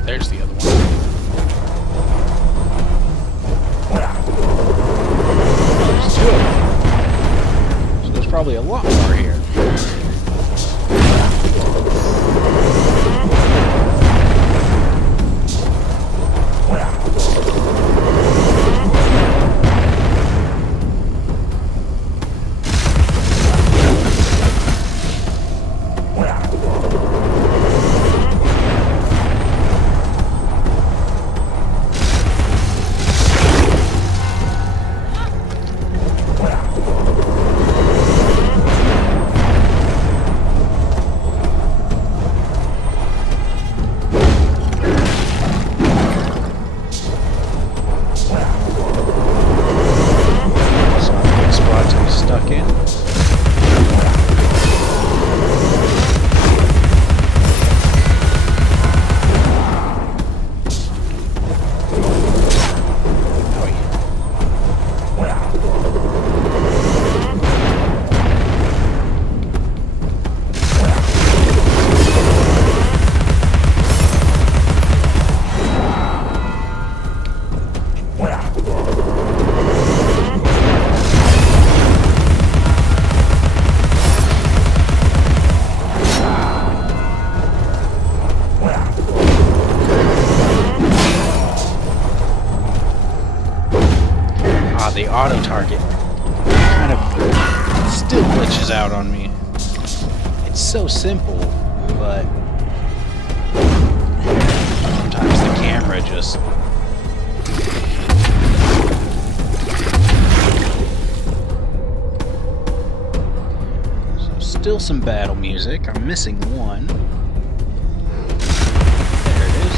There's the other one. Oh, there's two of them. So there's probably a lot more here. Stuck in. The auto target kind of still glitches out on me. It's so simple, but sometimes the camera just still some battle music. I'm missing one. There it is.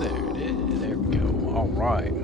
There it is. There we go. All right.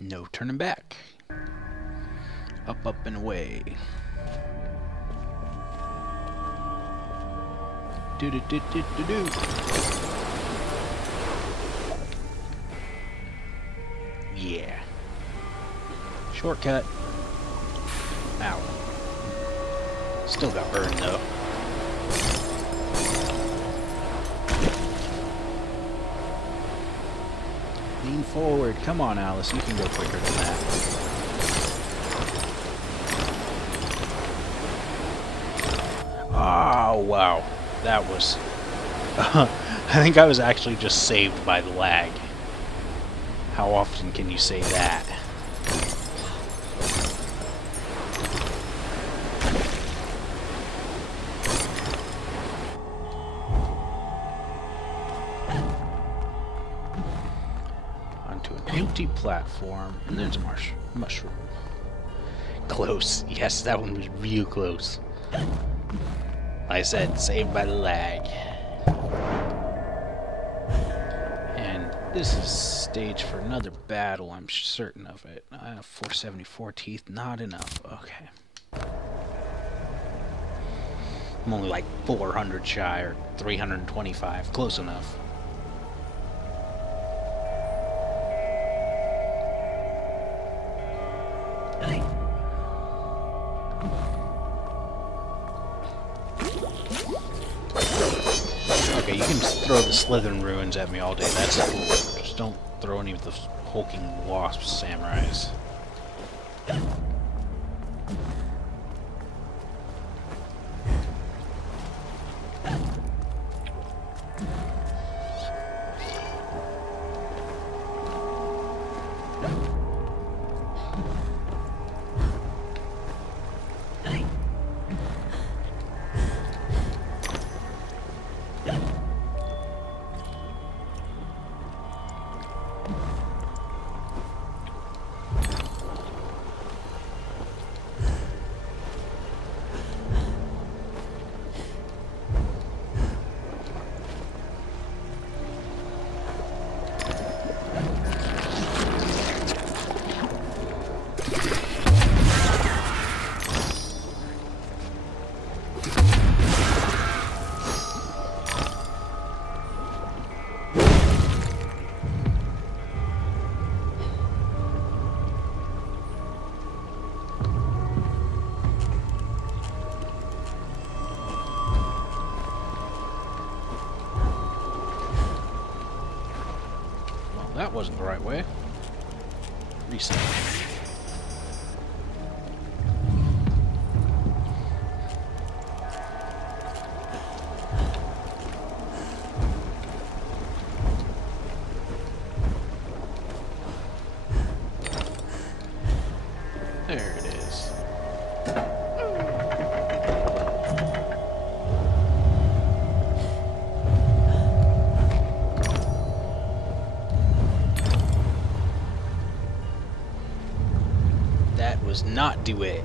No turning back. Up, up, and away. Do do do do do do. Yeah. Shortcut. Ow. Still got burned though. Lean forward. Come on, Alice. You can go quicker than that. Oh, wow. That was... I think I was actually just saved by the lag. How often can you say that? Empty platform, and there's a mushroom. Close. Yes, that one was real close. Like I said, saved by the lag. And this is stage for another battle, I'm certain of it. 474 teeth, not enough. Okay. I'm only like 400 shy, or 325. Close enough. Okay, you can throw the Slytherin ruins at me all day. That's cool. Just don't throw any of the hulking wasp samurais. That wasn't the right way. Reset. There it is. That was not the way.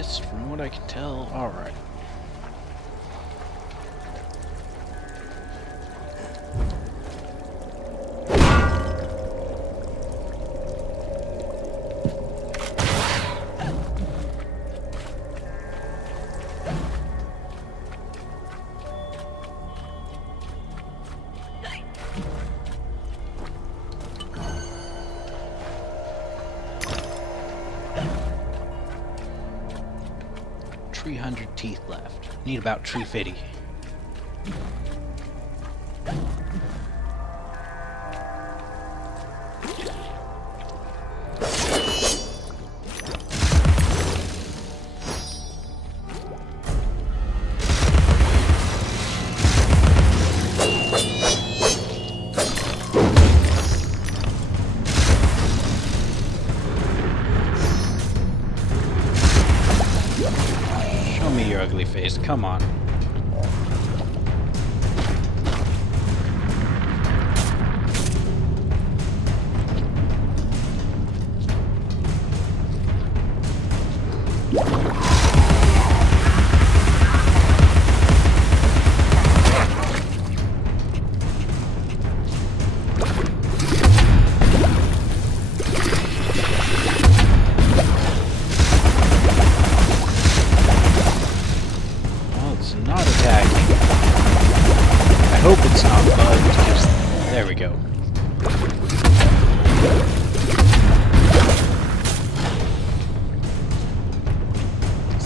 mist, from what I can tell. Alright. Teeth left. Need about 350. Ugly face, come on.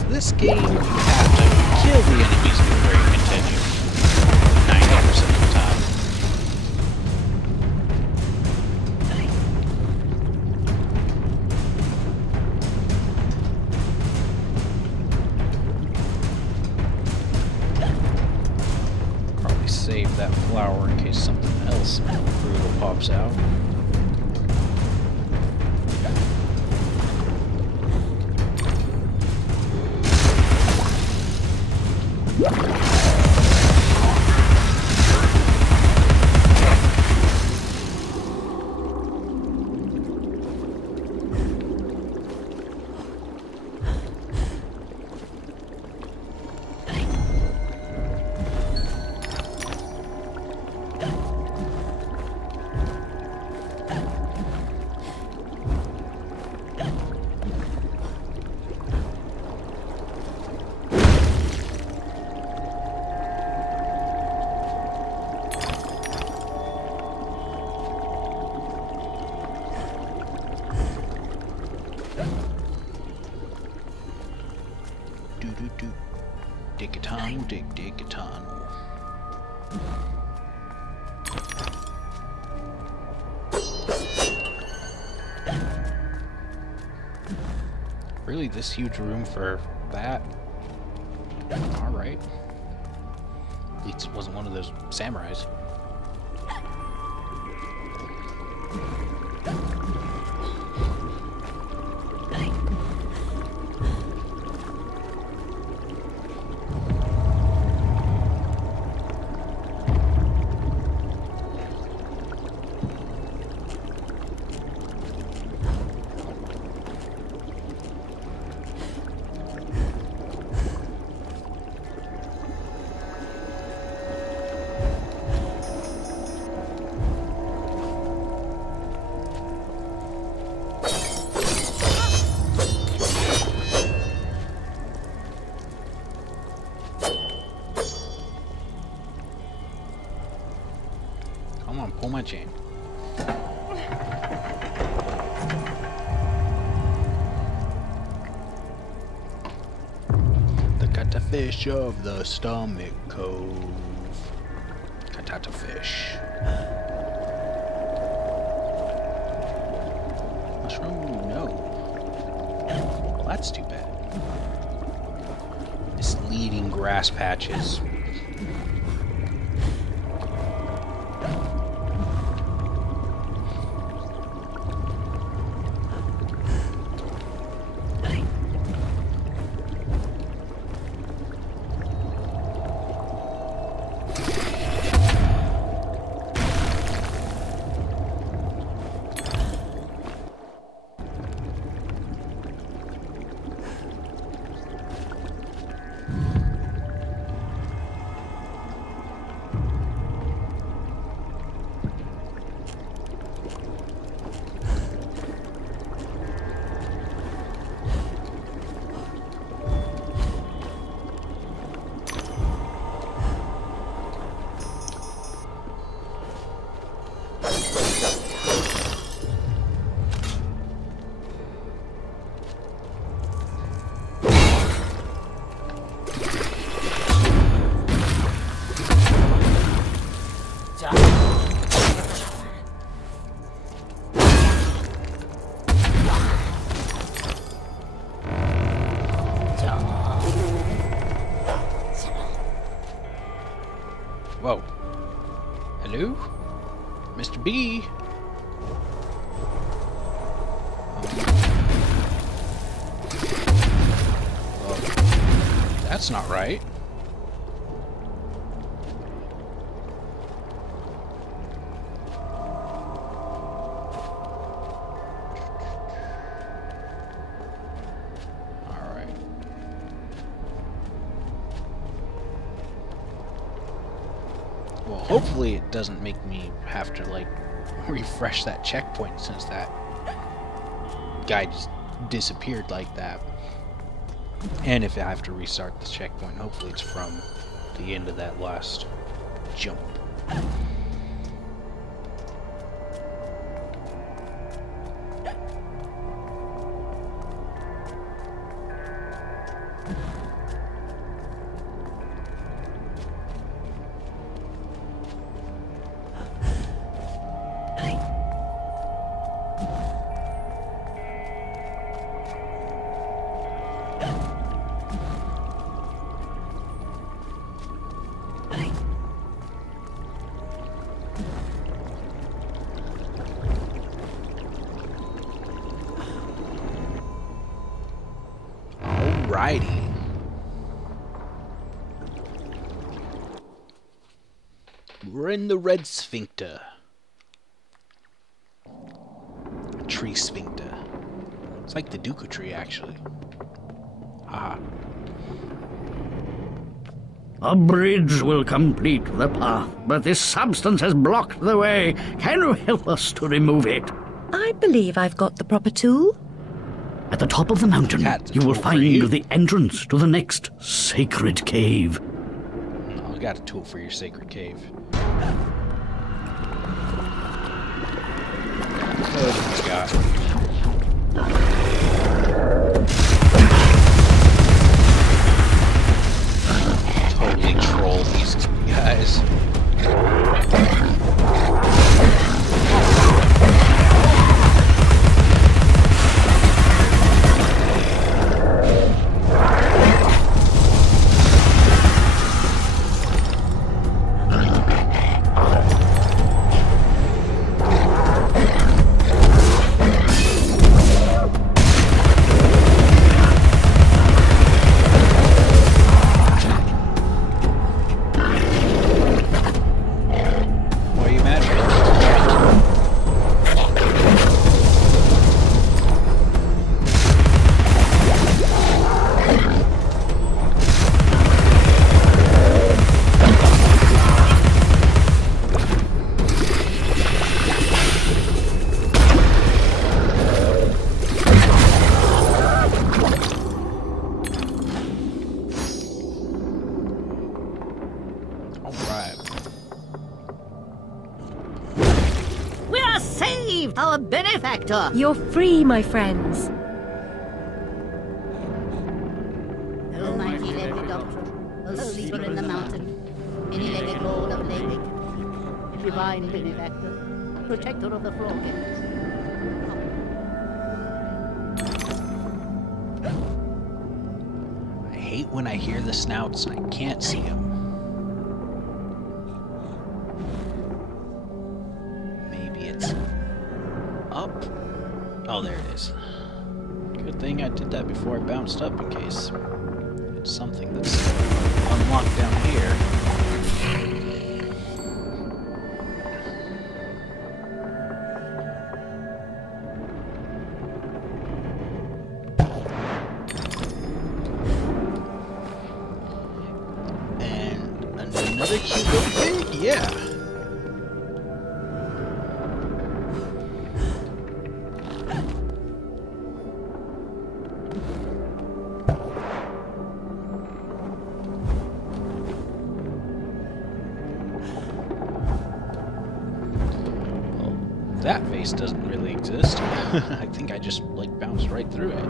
This game, you have to kill the enemies before you continue. 90% of the time. Probably save that flower in case something else brutal pops out. Dig a tunnel, dig a tunnel. Really, this huge room for that? Alright. At least it wasn't one of those samurais. Come on, pull my chain. The cuttlefish of the stomach cove. Cuttlefish. Mushroom? No. Well, that's too bad. Misleading grass patches. Whoa. Hello? Mr. B? Well, that's not right. Well, hopefully it doesn't make me have to, like, refresh that checkpoint since that guy just disappeared like that. And if I have to restart the checkpoint, hopefully it's from the end of that last jump. Alrighty. We're in the Red Sphincter. Tree Sphincter. It's like the Dooku tree, actually. Haha. A bridge will complete the path, but this substance has blocked the way. Can you help us to remove it? I believe I've got the proper tool. At the top of the mountain, you will find the entrance to the next sacred cave. I got a tool for your sacred cave. Oh my god. Totally troll these guys. Our benefactor! You're free, my friends. Almighty legged doctor, O sleeper in the mountain, many-legged lord of Lake, divine benefactor, protector of the Frogheads. I hate when I hear the snouts and I can't see them. Maybe it's up. Oh, there it is. Good thing I did that before I bounced up in case it's something that's unlocked down here. And another cute little pig? Yeah. That vase doesn't really exist. I think I just, like, bounced right through it.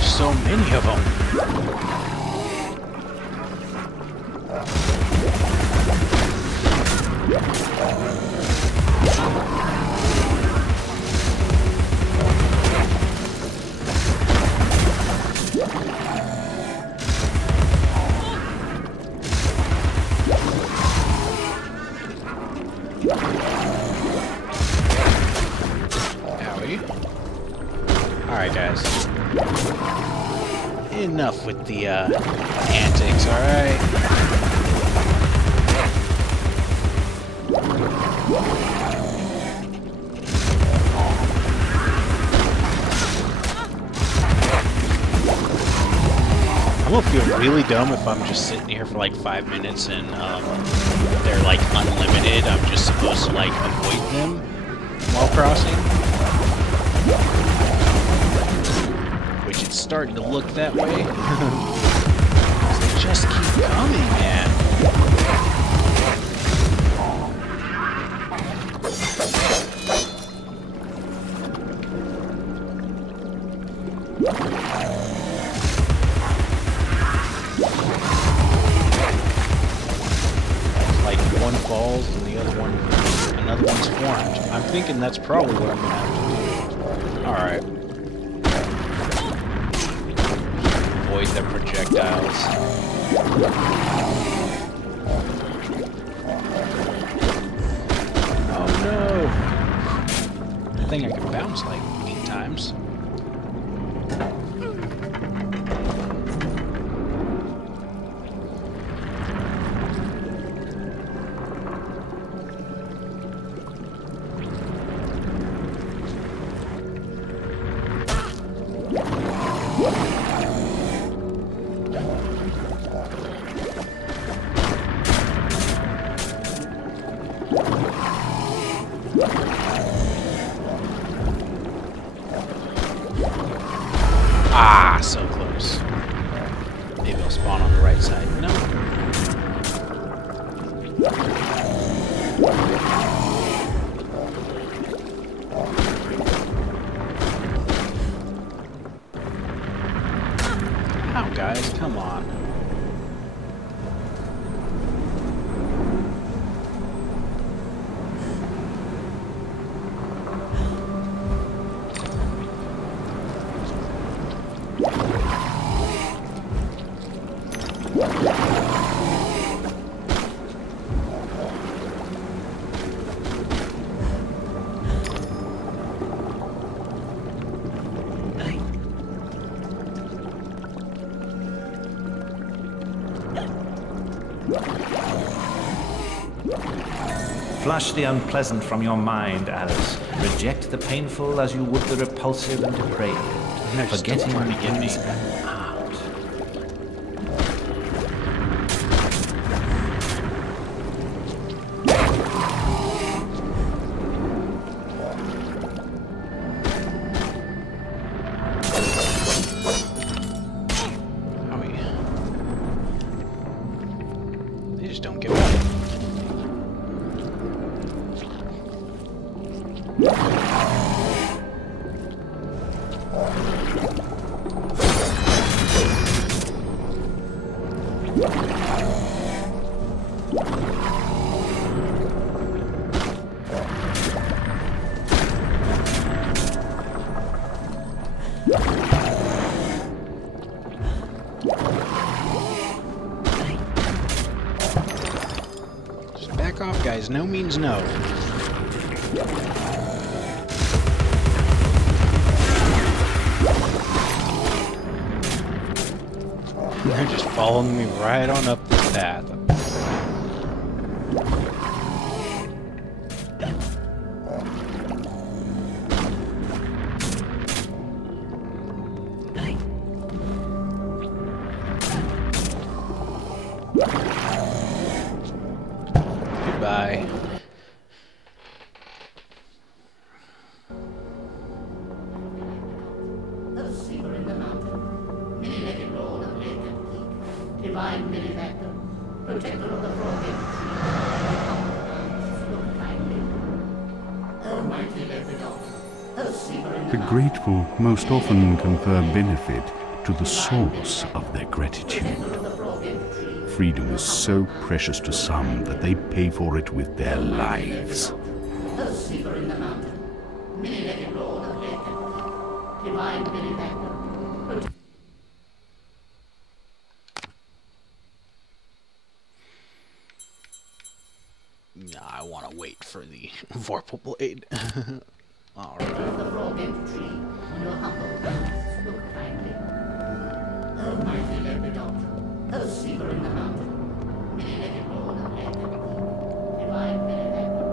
So many of them. Alright, guys. Enough with the antics, alright? I'm gonna feel really dumb if I'm just sitting here for like 5 minutes and they're like unlimited. I'm just supposed to like avoid them while crossing. Which it's starting to look that way. They just keep coming, man. It's like one falls and the other one, another one's formed. I'm thinking that's probably what I'm gonna have to do. Alright. Avoid the projectiles. Oh no! I think I can bounce like 8 times. Ah, so close. Maybe I'll spawn on the right side. No. Oh, guys, come on. Flush the unpleasant from your mind, Alice. Reject the painful as you would the repulsive and depraved. Forgetting begins an art. They just don't give up. Just back off, guys. No means no. They're just following me right on up this path. Goodbye. A sleeper in the mountain. Many-legged lord Divine benefactor, protector of the broken look kindly. Almighty Lepidoptera, The grateful most often confer benefit to the source of their gratitude. Freedom is so precious to some that they pay for it with their lives. the sleeper in the mountain, many-legged lord of Laken, divine benefactor, protector. Nah, I want to wait for the Vorpal Blade. Alright. The broken tree, on your humble guards, look kindly. Almighty Lepidoptera, the sleeper in the mountain, many-legged lord of Laken, divine benefactor,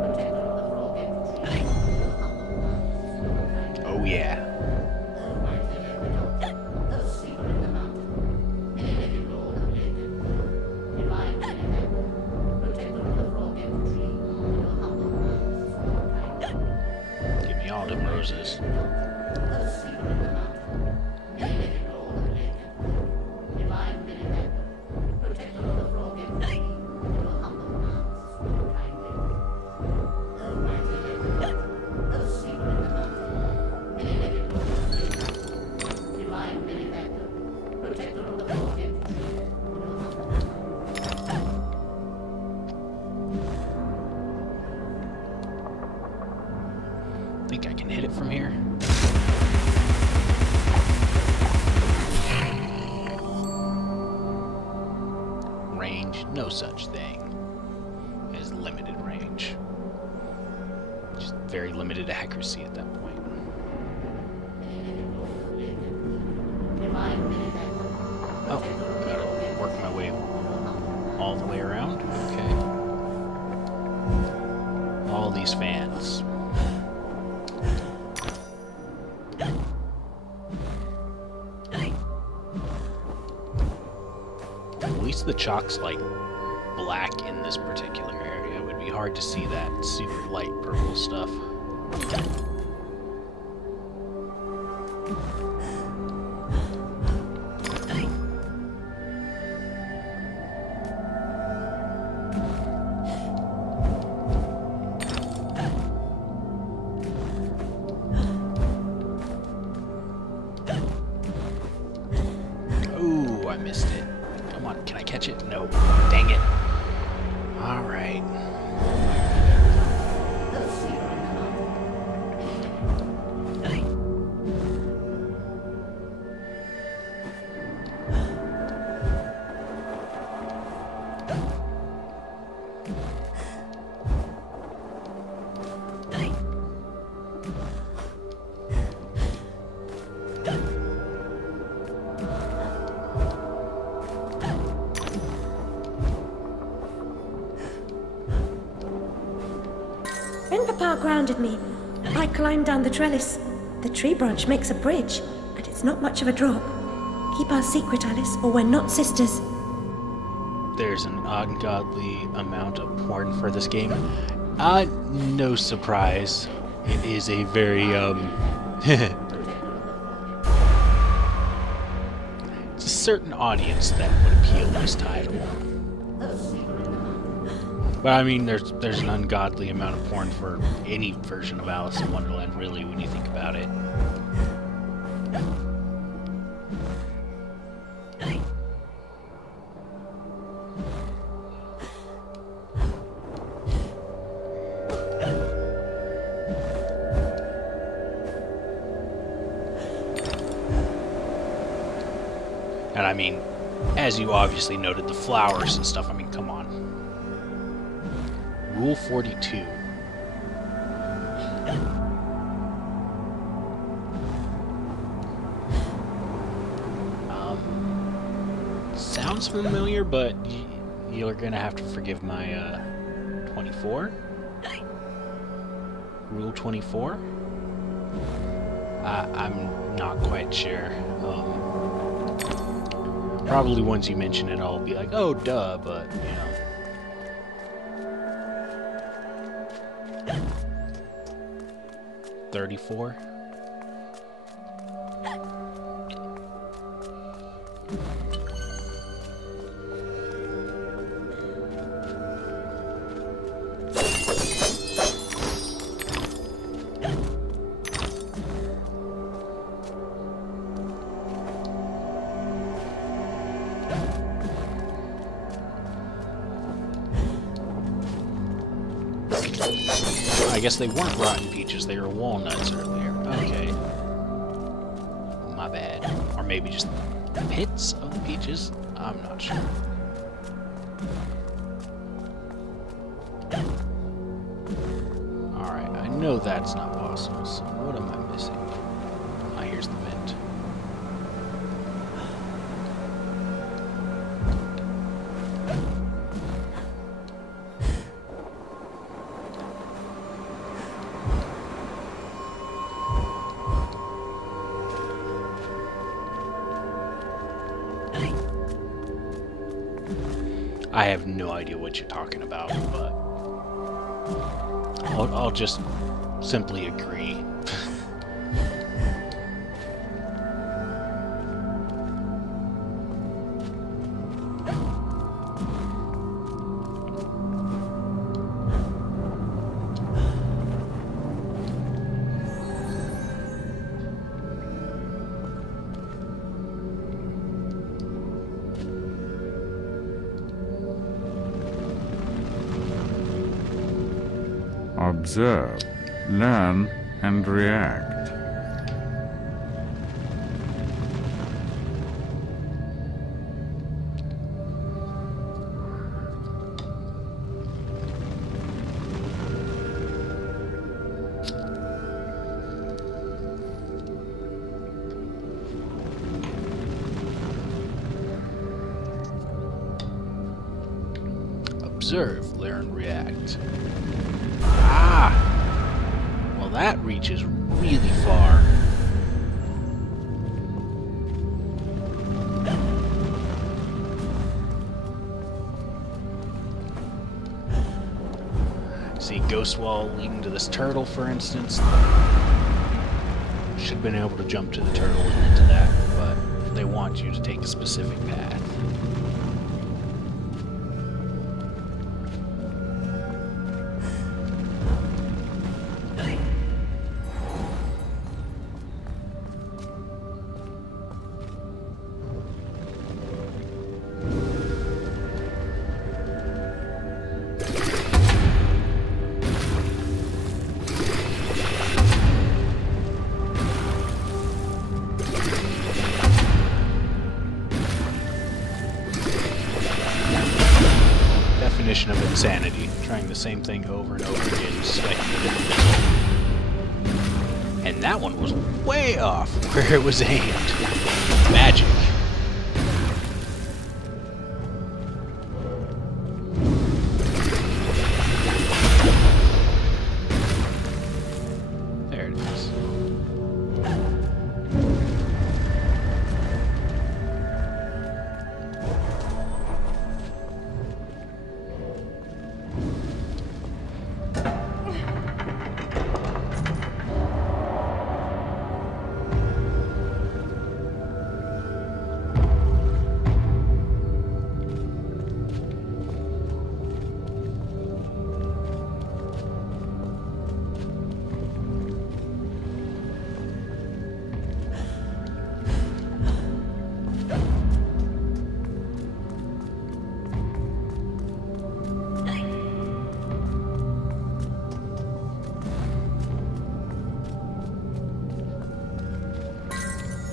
protector of the broken tree, on your humble guards, look kindly. Oh yeah. Almighty Lepidoptera, the sleeper in the mountain, many-legged lord of Laken, divine benefactor, protector of the broken tree, on your humble guards, look kindly. Give me all them roses. The sleeper in the mountain, many-legged lord of Laken, divine benefactor, protector of the broken tree, on your humble guards, look kindly. Almighty Lepidoptera, the sleeper in the mountain, many-legged lord of Laken, divine benefactor, protector of the broken tree, on your humble guards. Think I can hit it from here? Range, no such thing as limited range. Just very limited accuracy at that point. Oh, gotta work my way all the way around. Okay. All these fans. At least the chalk's like black in this particular area. It would be hard to see that super light purple stuff. Ooh, I missed it. Come on, can I catch it? No. Dang it. Alright. When Papa grounded me, I climbed down the trellis. The tree branch makes a bridge, and it's not much of a drop. Keep our secret, Alice, or we're not sisters. There's an ungodly amount of porn for this game. No surprise. It is a very, it's a certain audience that would appeal this title. But I mean, there's an ungodly amount of porn for any version of Alice in Wonderland, really, when you think about it. And I mean, as you obviously noted, the flowers and stuff, I mean, come on. Rule 42. Sounds familiar, but you're gonna have to forgive my 24. Rule 24. I'm not quite sure. Probably once you mention it, I'll be like, oh, duh, but you know. 34. I guess they weren't rotten peaches, they were walnuts earlier. Okay. My bad. Or maybe just pits of the peaches? I'm not sure. Alright, I know that's not possible, so what am I missing? Ah, here's the vent. I have no idea what you're talking about, but I'll just simply agree. Observe, learn, and react. Observe, learn, react. Ah! Well, that reaches really far. See, ghost wall leading to this turtle, for instance. Should have been able to jump to the turtle and into that, but they want you to take a specific path. Definition of insanity, trying the same thing over and over again, and that one was way off where it was aimed. Magic. There it is.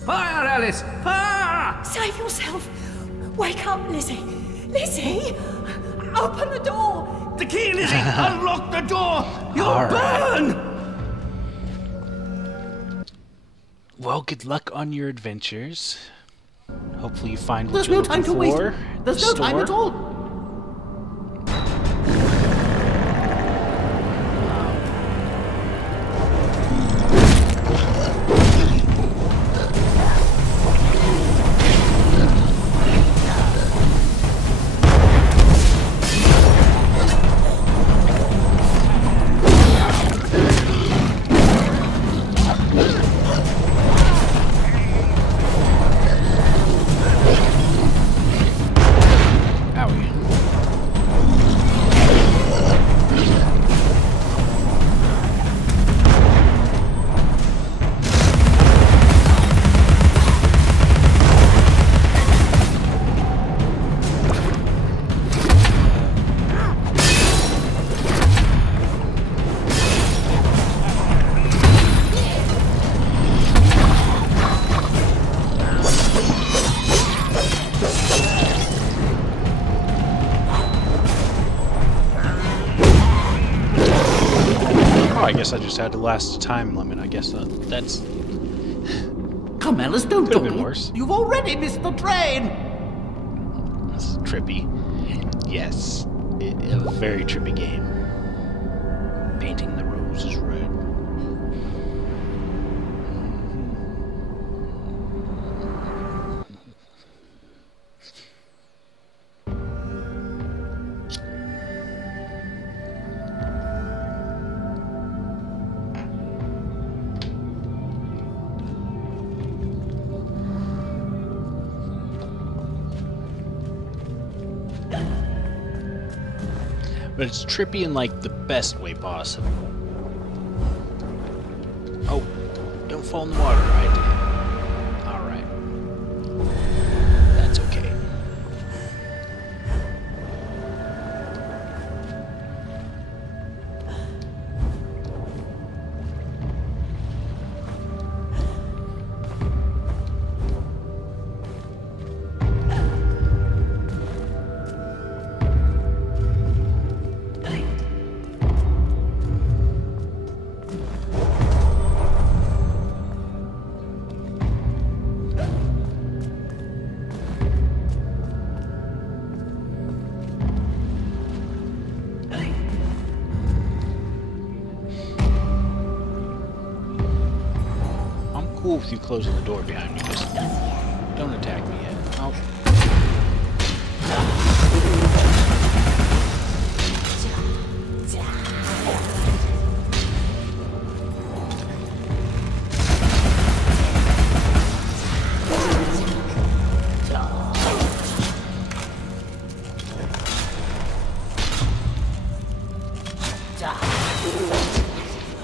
Fire, Alice! Fire! Save yourself! Wake up, Lizzie! Lizzie! Open the door! The key, Lizzie! Unlock the door! You'll All right. burn! Well, good luck on your adventures. Hopefully you find what There's you're no time to looking waste. for. There's no time at all. Owie. I guess I just had to last the time limit. I guess that's... Come, Alice, don't Could've talk. been worse. You've already missed the train. This is trippy. Yes. A very trippy game. Painting the roses red. But it's trippy in, like, the best way possible. Oh, don't fall in the water. I did. Alright. That's okay. Cool with you closing the door behind you, just don't attack me yet. Oh.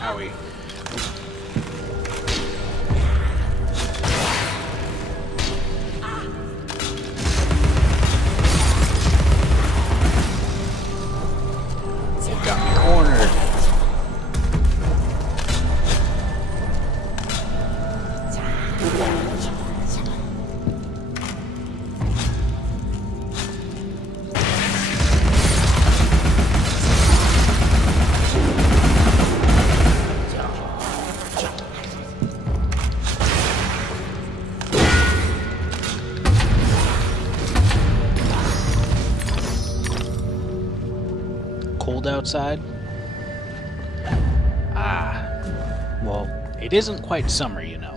Owie. Cold outside? Ah, well, it isn't quite summer, you know.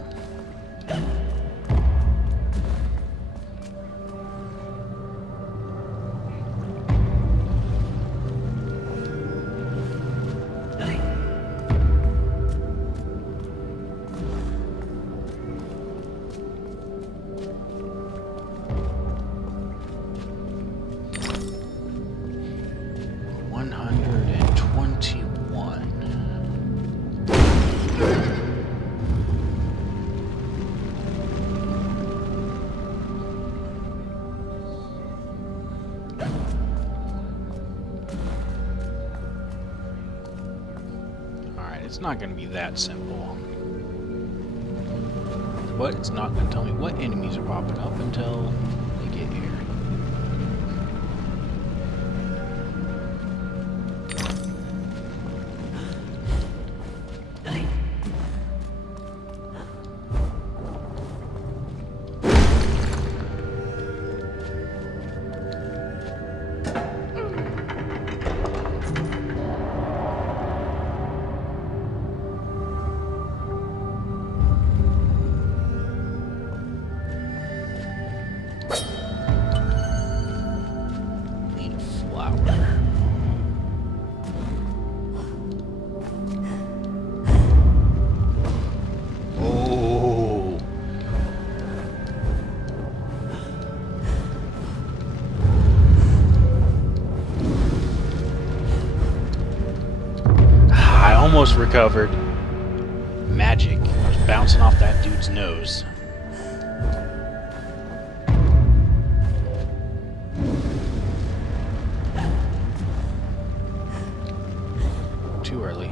It's not going to be that simple. But it's not going to tell me what enemies are popping up until they get here. Almost recovered. Magic. I was bouncing off that dude's nose. Too early.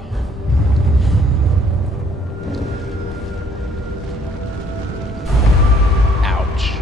Ouch.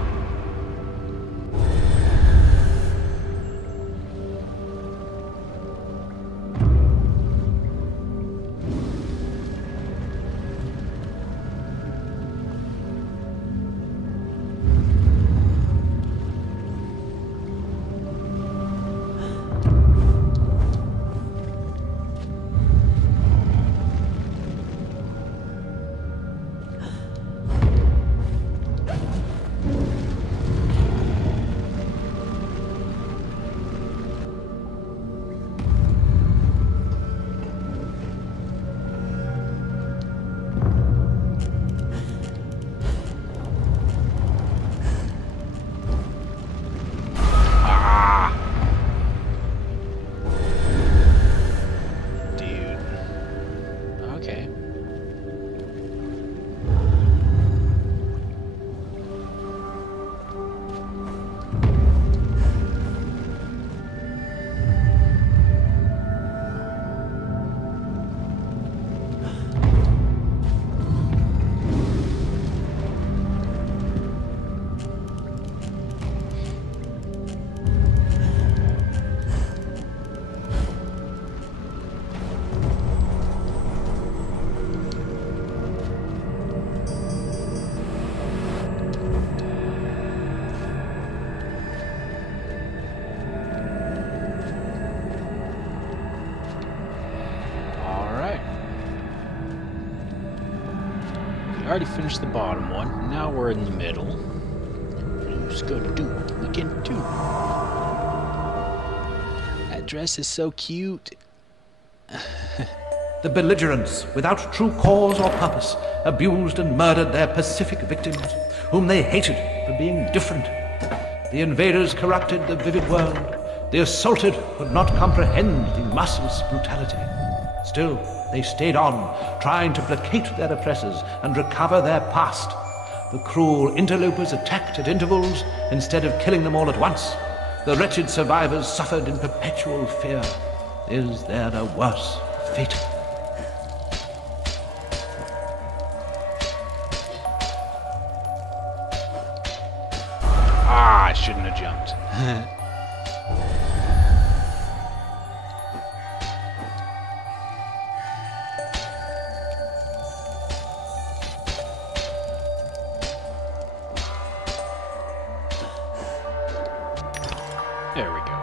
already finished the bottom one. Now we're in the middle. Who's gonna do what we can do? That dress is so cute. The belligerents, without true cause or purpose, abused and murdered their pacific victims, whom they hated for being different. The invaders corrupted the vivid world. The assaulted could not comprehend the merciless brutality. Still, they stayed on, trying to placate their oppressors and recover their past. The cruel interlopers attacked at intervals instead of killing them all at once. The wretched survivors suffered in perpetual fear. Is there a worse fate? Ah, I shouldn't have jumped. There we go.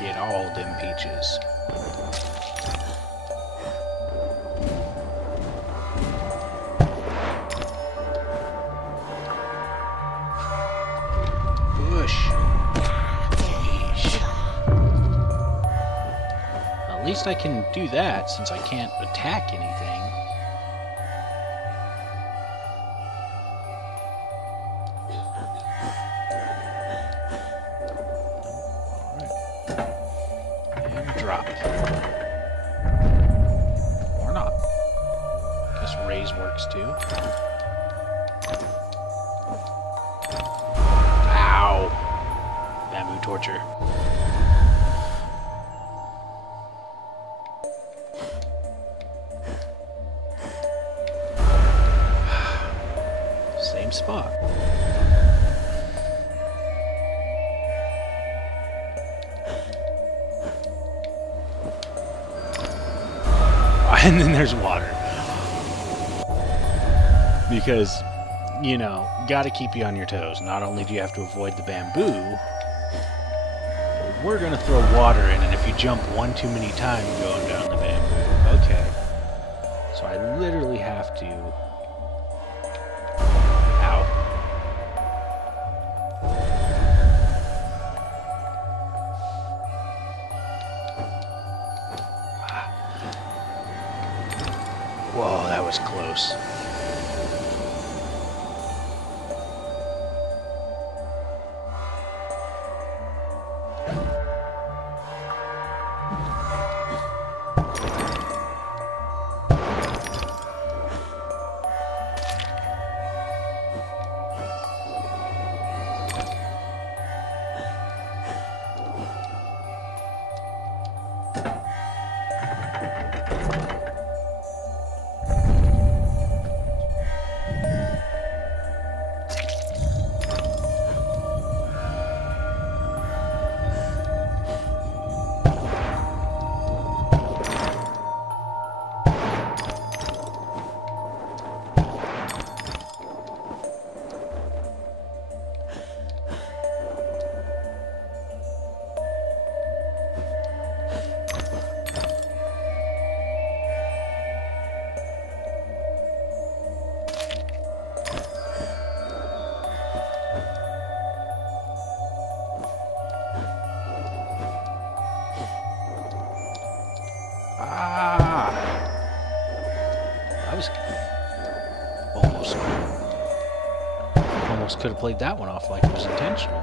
Get all them peaches. Push. At least I can do that since I can't attack anything. Drop. Or not. Guess raise works too. Ow! Bamboo torture. Same spot. And then there's water. Because, you know, gotta keep you on your toes. Not only do you have to avoid the bamboo, but we're gonna throw water in, and if you jump one too many times going down the bamboo. Okay. So I literally have to... Ow. Whoa, that was close. Ah! I was almost could have played that one off like it was intentional.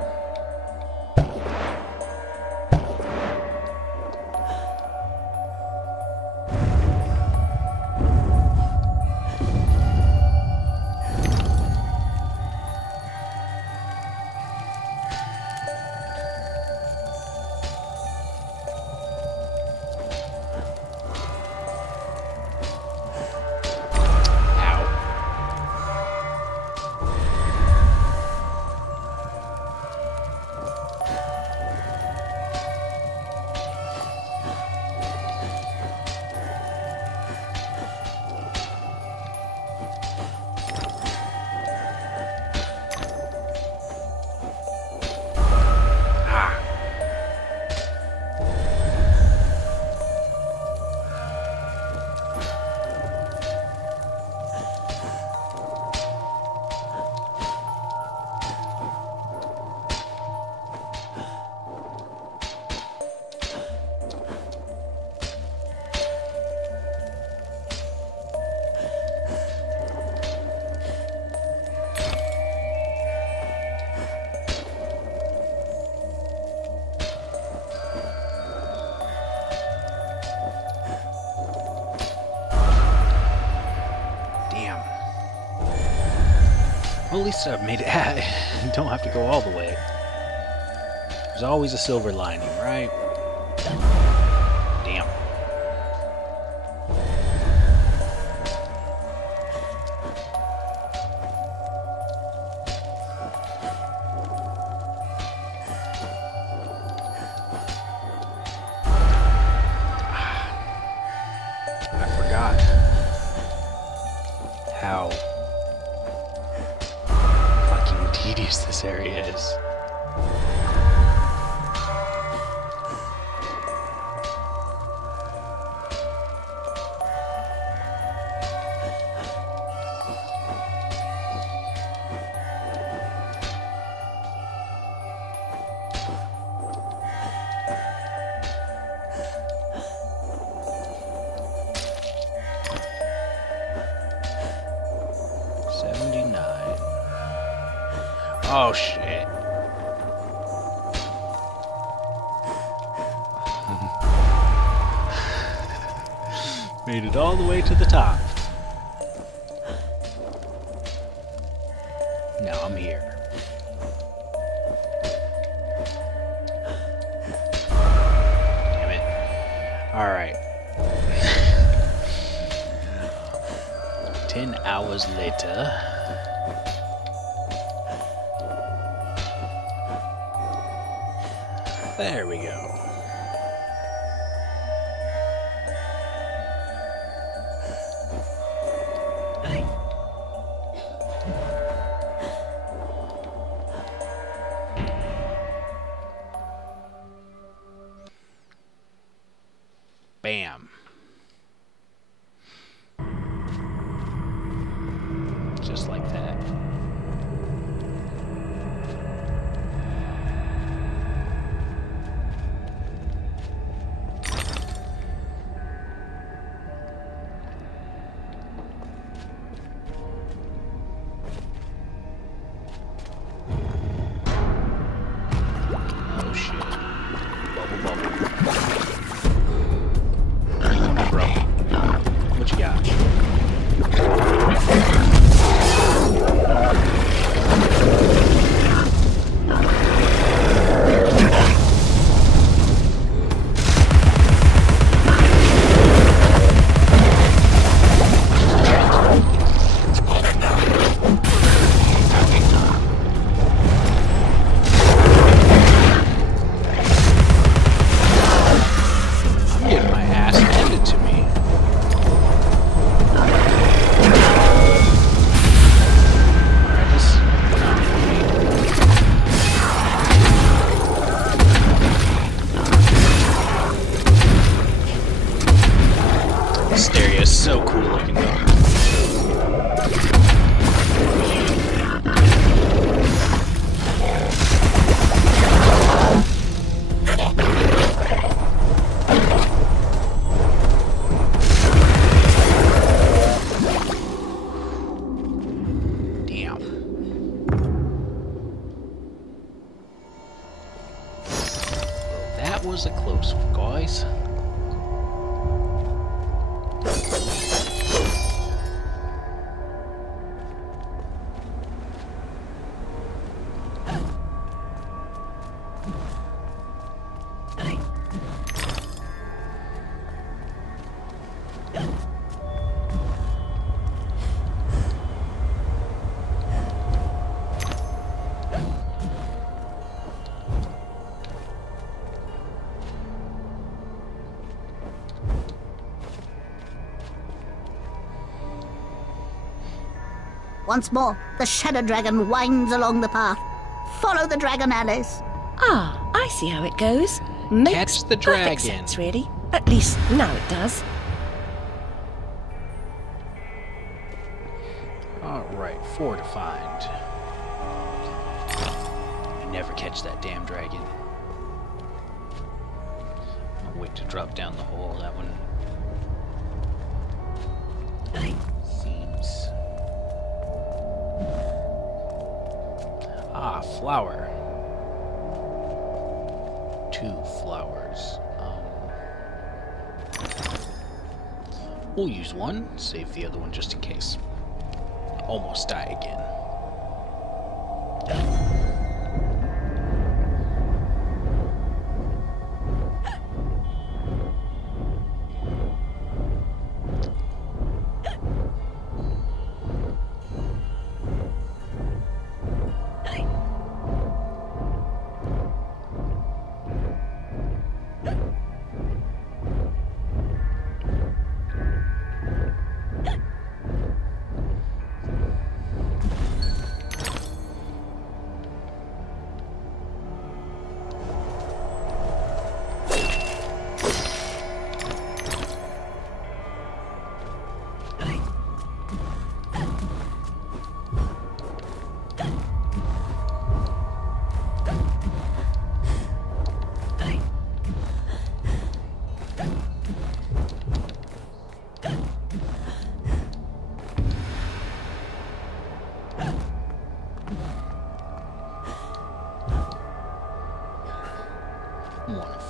Well, at least I've made it. Don't have to go all the way. There's always a silver lining, right? Damn. I forgot how tedious this area is. Oh shit. Made it all the way to the top. Now I'm here. Damn it. Alright. 10 hours later. There we go. Bam. Just like that. So cool looking though. Once more, the Shadow Dragon winds along the path. Follow the dragon, Alice. Ah, I see how it goes. Makes Catch the perfect dragon. sense, really. At least now it does. Alright, 4 to find. You never catch that damn dragon. I'll wait to drop down the hole. That one seems... Ah, flower. 2 flowers. We'll use one, save the other one just in case. Almost die again.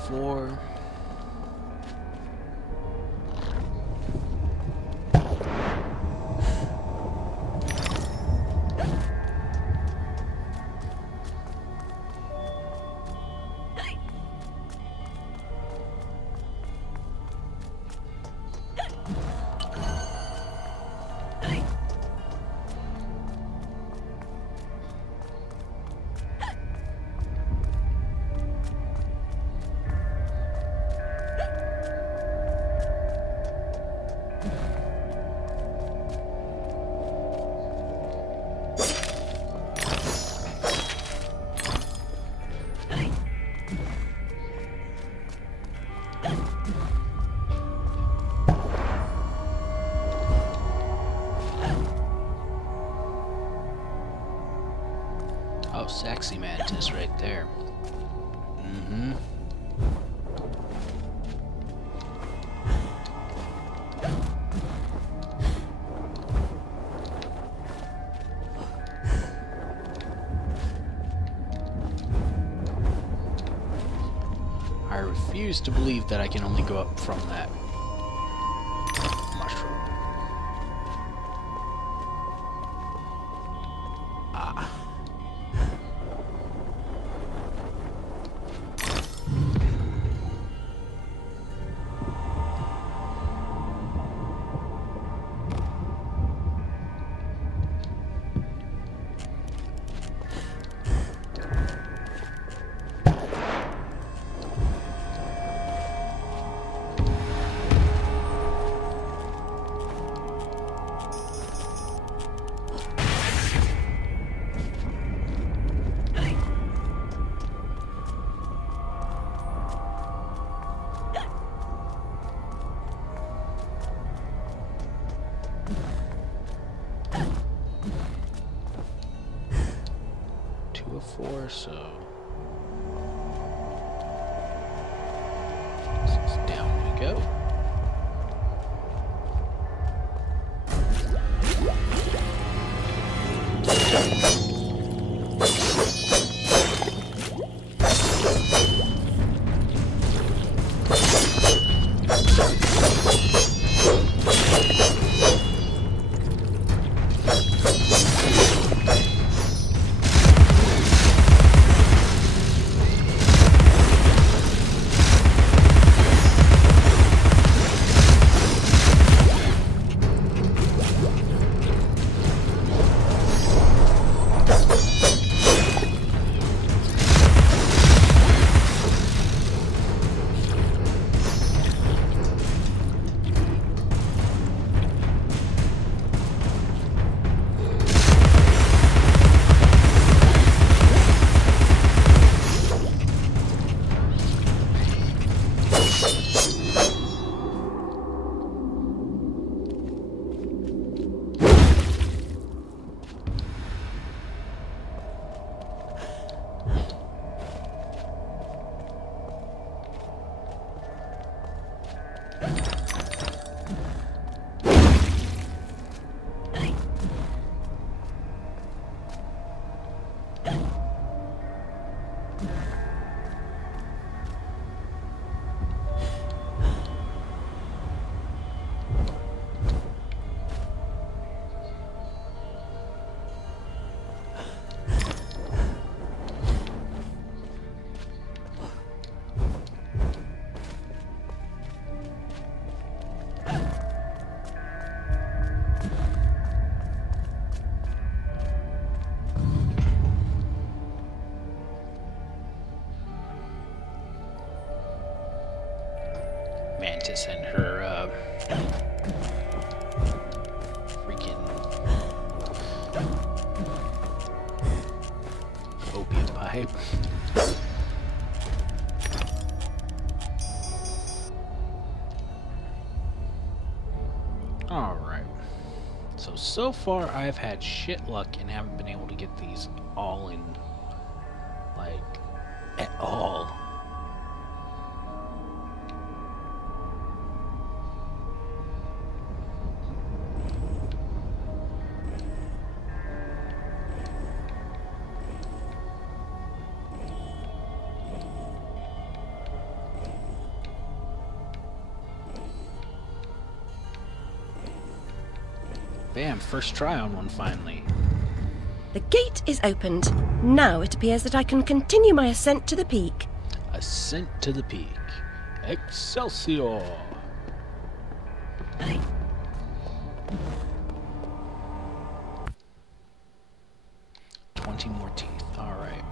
Four. Oh, Saxy Mantis right there. Mm-hmm. I refuse to believe that I can only go up from that mushroom. Ah. Four, so down we go. Alright. So far I've had shit luck and haven't been able to get these all in, like, at all. Bam, first try on one finally. The gate is opened. Now it appears that I can continue my ascent to the peak. Ascent to the peak. Excelsior! 20 more teeth. Alright.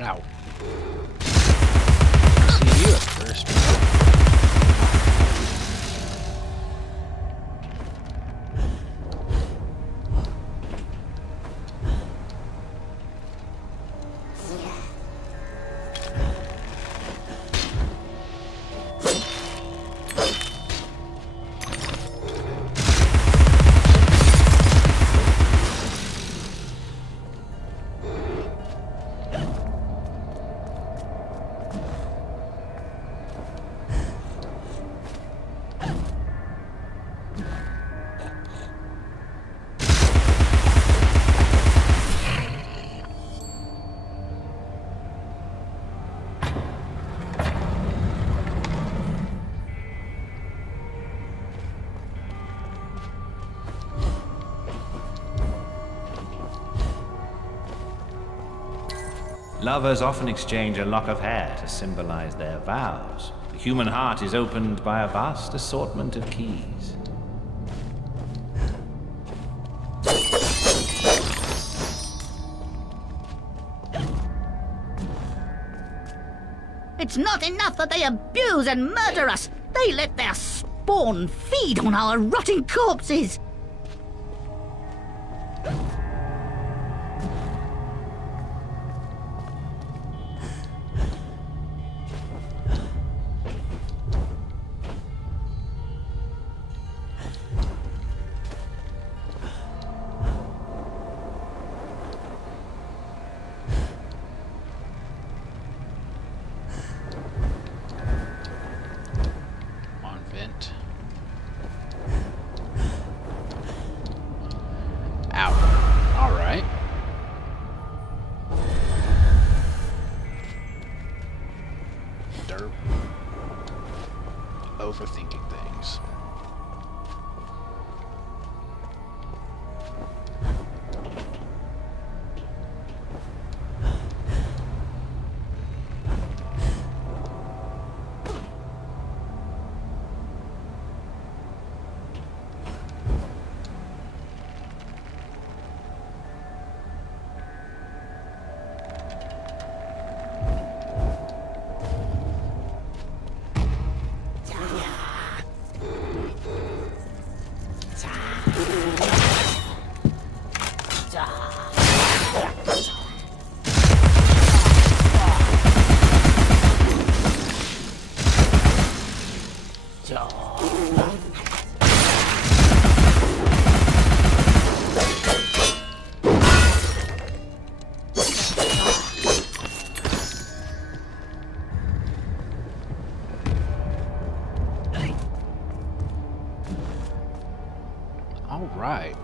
Ow. See you at first. Lovers often exchange a lock of hair to symbolize their vows. The human heart is opened by a vast assortment of keys. It's not enough that they abuse and murder us. They let their spawn feed on our rotting corpses. Overthinking things. All right.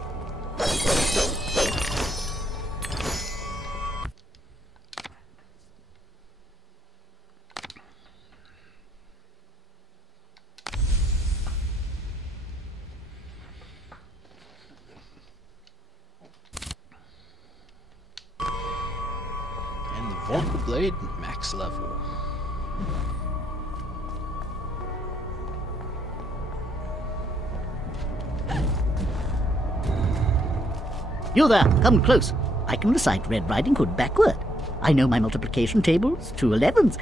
And the Vorpal Blade max level. You there, come close. I can recite Red Riding Hood backward. I know my multiplication tables, 2 11s.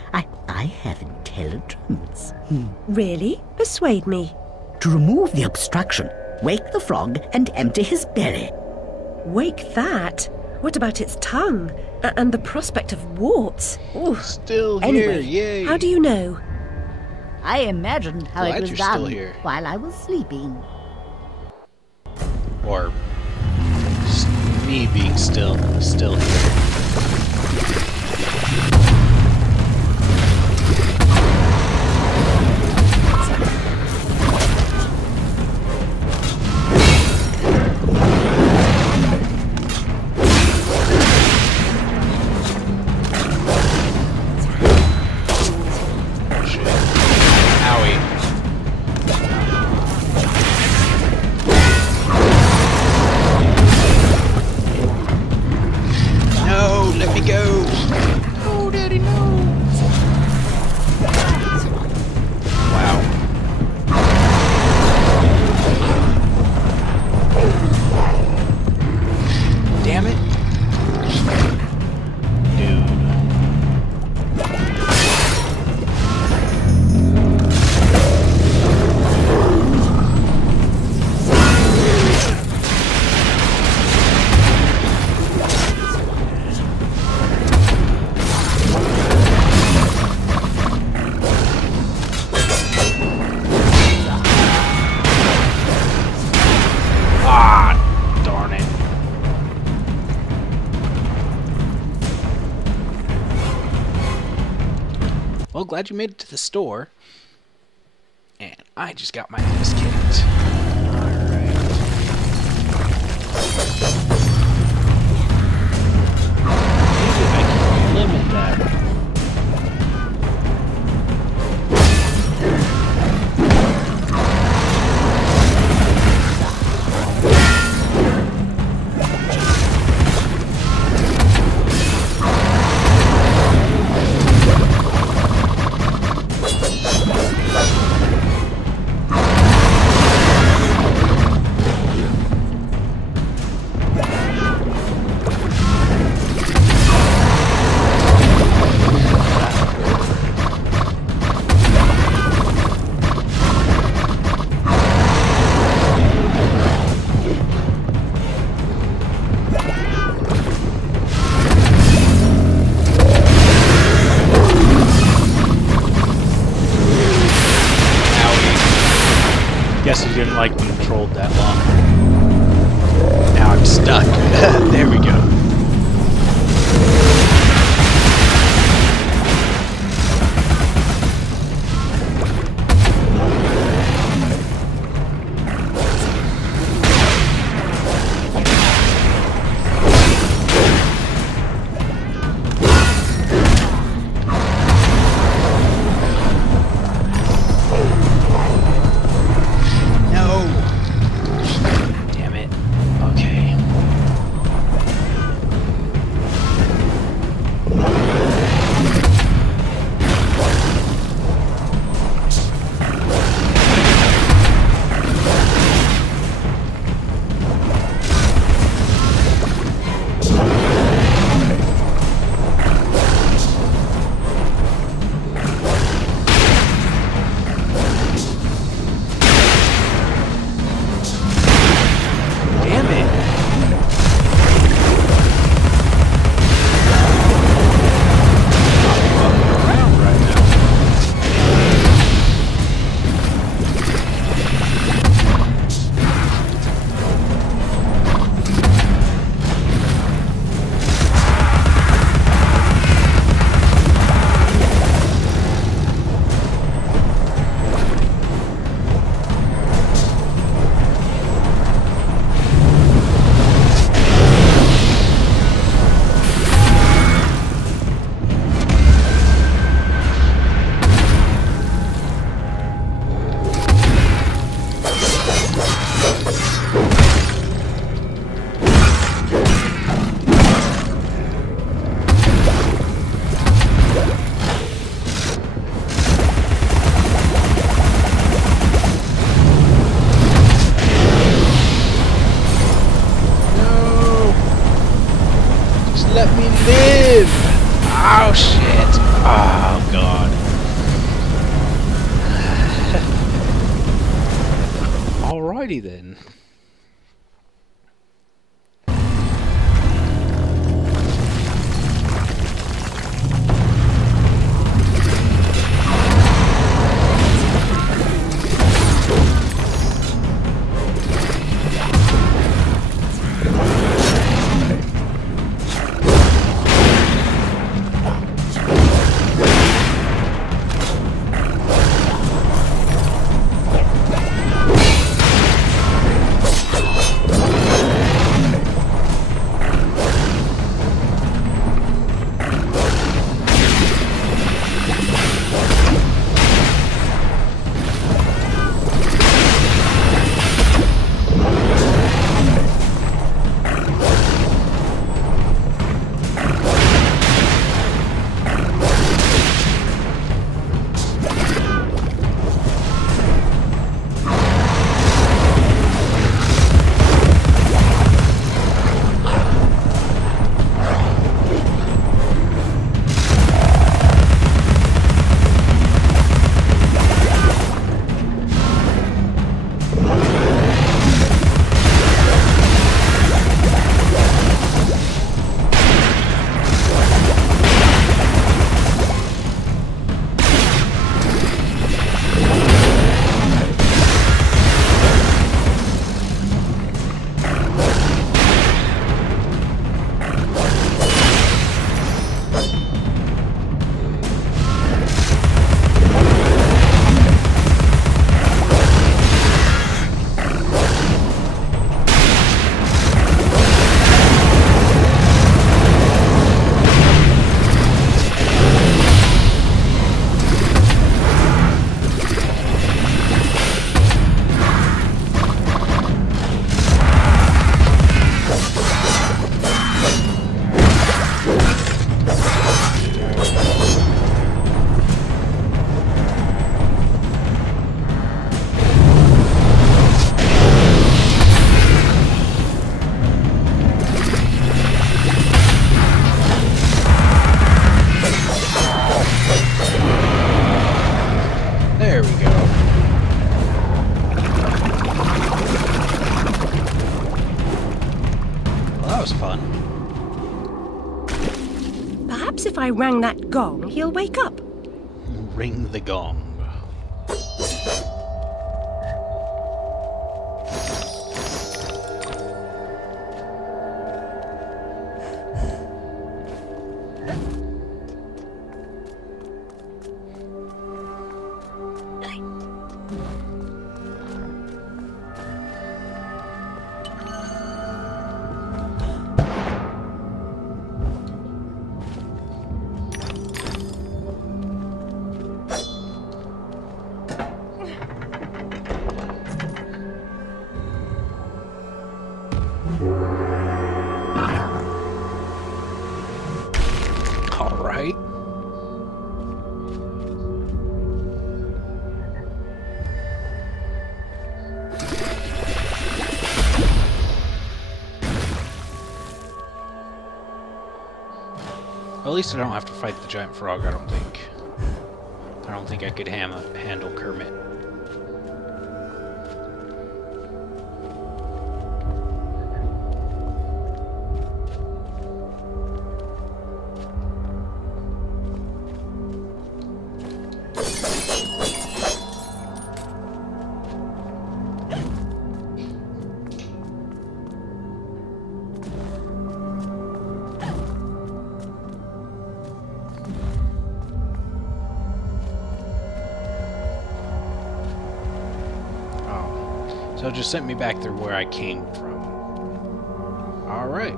I have intelligence. Really? Persuade me. To remove the obstruction, wake the frog and empty his belly. Wake that? What about its tongue? And the prospect of warts? Ooh. Still Anyway, here, yay! how do you know? I imagined how Glad it was you're still done here. while I was sleeping. Or me being still here. Well, glad you made it to the store. And I just got my ass kicked. Alright. Maybe I can limit that. Guess he didn't like being trolled that long. Now I'm stuck. There we go. let me live! Oh shit! Oh god. Alrighty then. If I rang that gong, he'll wake up. Ring the gong. At least I don't have to fight the giant frog, I don't think. I don't think I could handle Kermit. So it just sent me back there where I came from. Alright.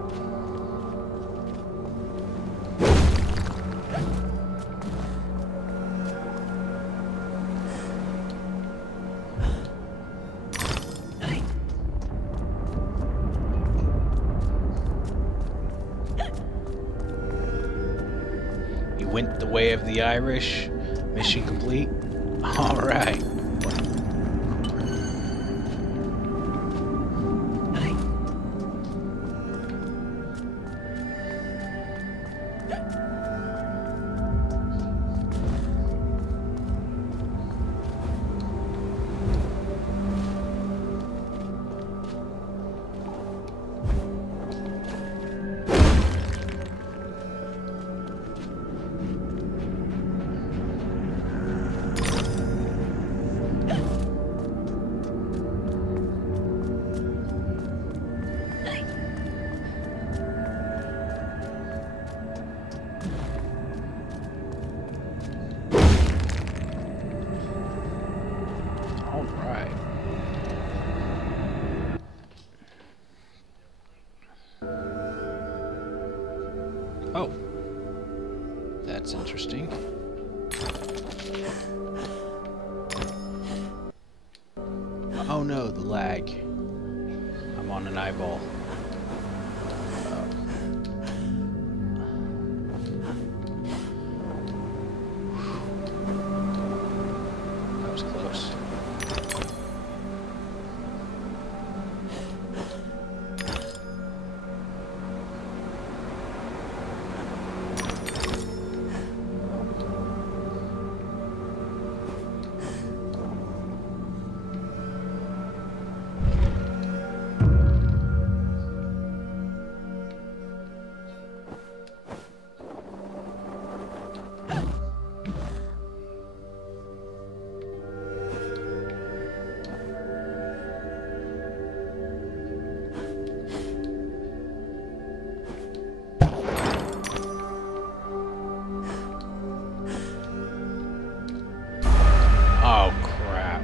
You went the way of the Irish. Mission complete. Alright. Oh, that's interesting. Oh no, the lag. I'm on an eyeball. That was close. Oh, crap.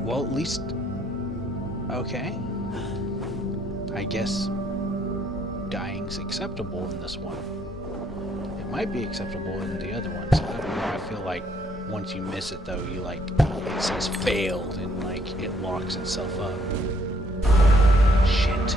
Well, at least... Okay. I guess dying's acceptable in this one. It might be acceptable in the other ones. I don't know. I feel like once you miss it, though, you, like, it says failed, and, like, it locks itself up. Shit.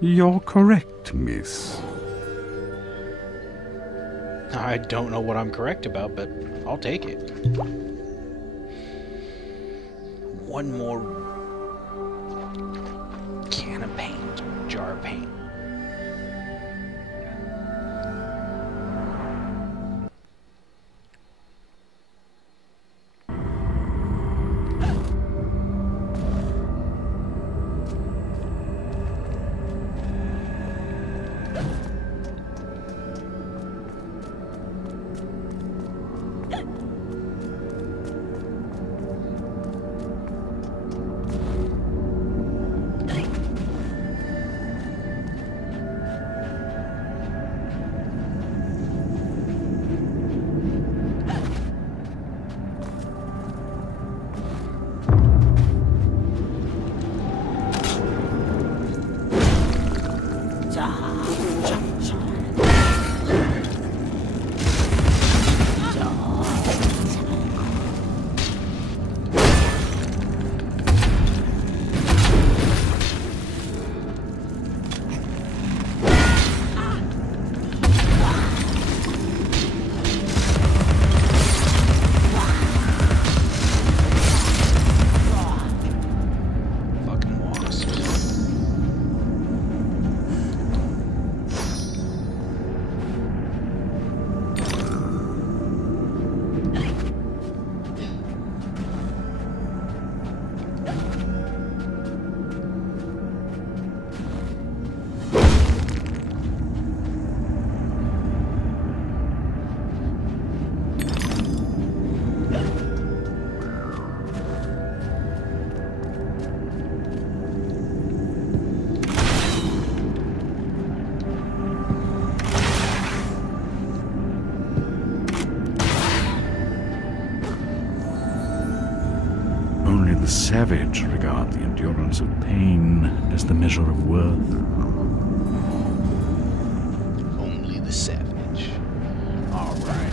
You're correct, miss. I don't know what I'm correct about, but I'll take it. One more can of paint, jar of paint. The savage regard the endurance of pain as the measure of worth. Only the savage. All right.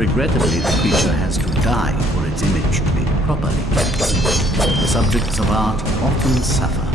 Regrettably, the creature has to die for its image to be properly kept. The subjects of art often suffer.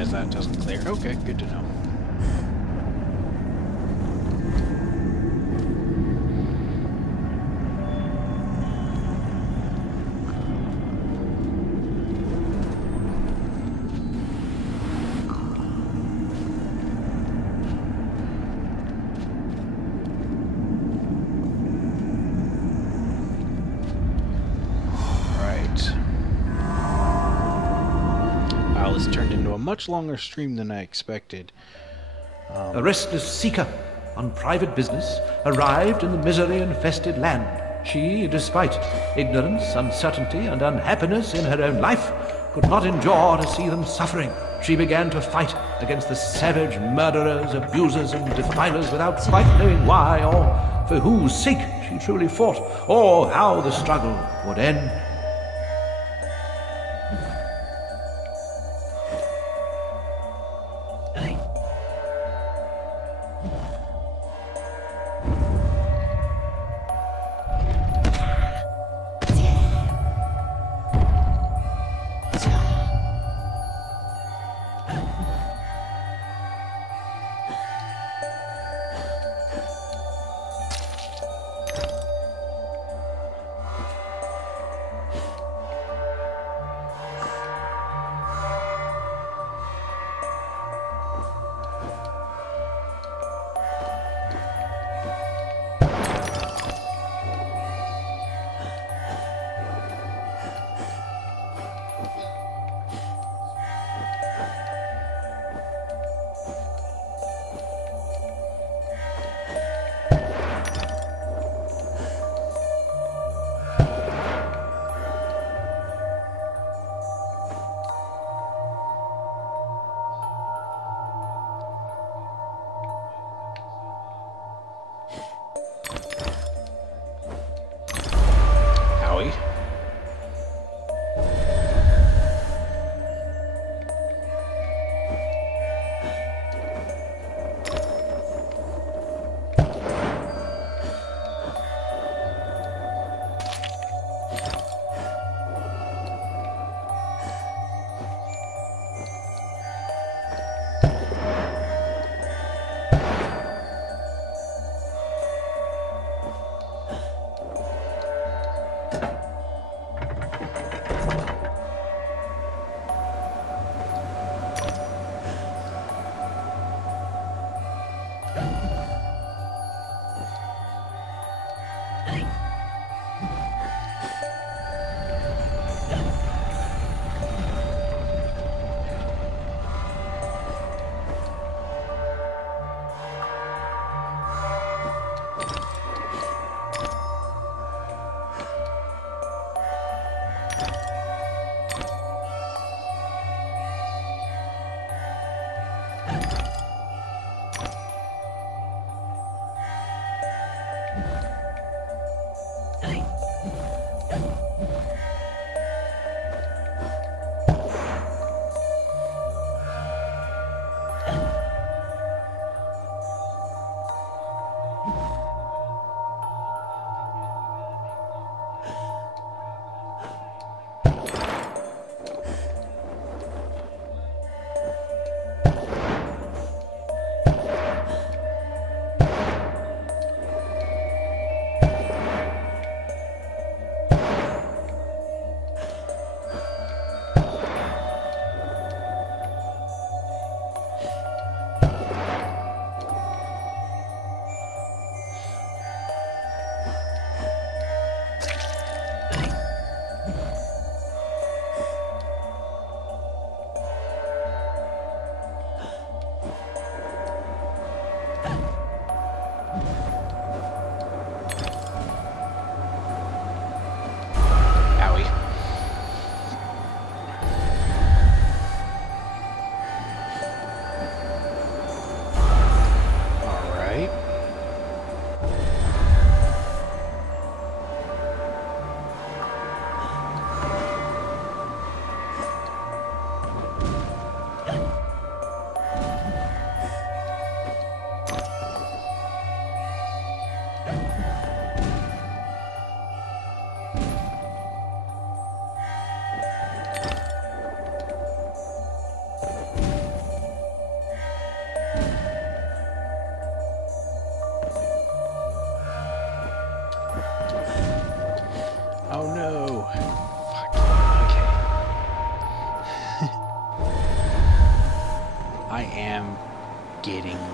because that doesn't clear. Okay, good to know. Much longer stream than I expected. A restless seeker on private business arrived in the misery-infested land. She, despite ignorance, uncertainty, and unhappiness in her own life, could not endure to see them suffering. She began to fight against the savage murderers, abusers, and defilers without quite knowing why or for whose sake she truly fought, or how the struggle would end.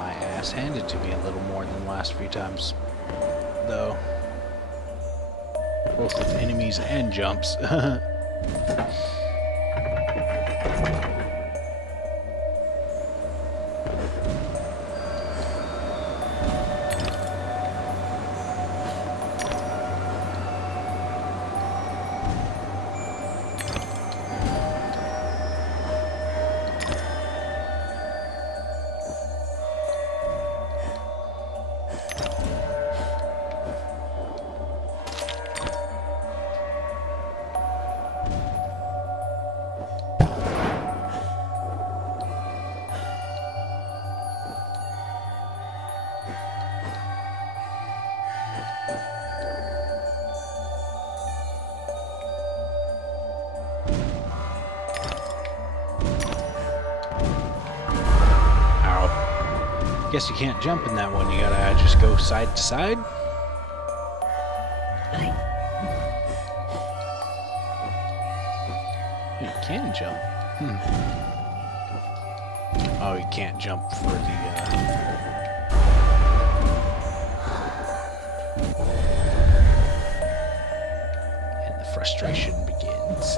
my ass handed to me a little more than the last few times, though. Both with enemies and jumps. Guess you can't jump in that one, you gotta just go side to side. You can jump. Oh, you can't jump for the, and the frustration begins.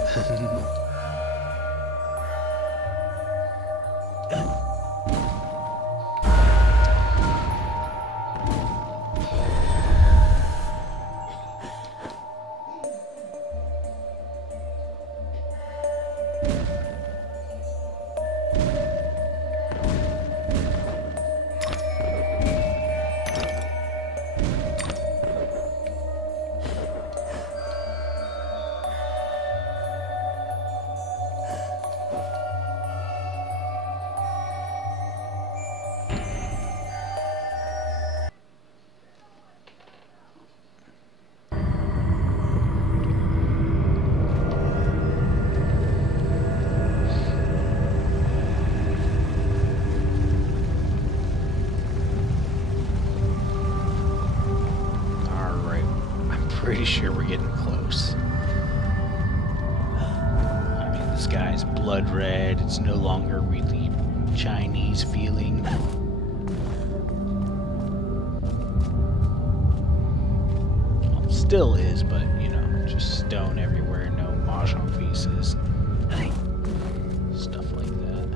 Pretty sure we're getting close. I mean, the sky's blood red. It's no longer really Chinese feeling. Well, it still is, but you know, just stone everywhere, no mahjong pieces, stuff like that.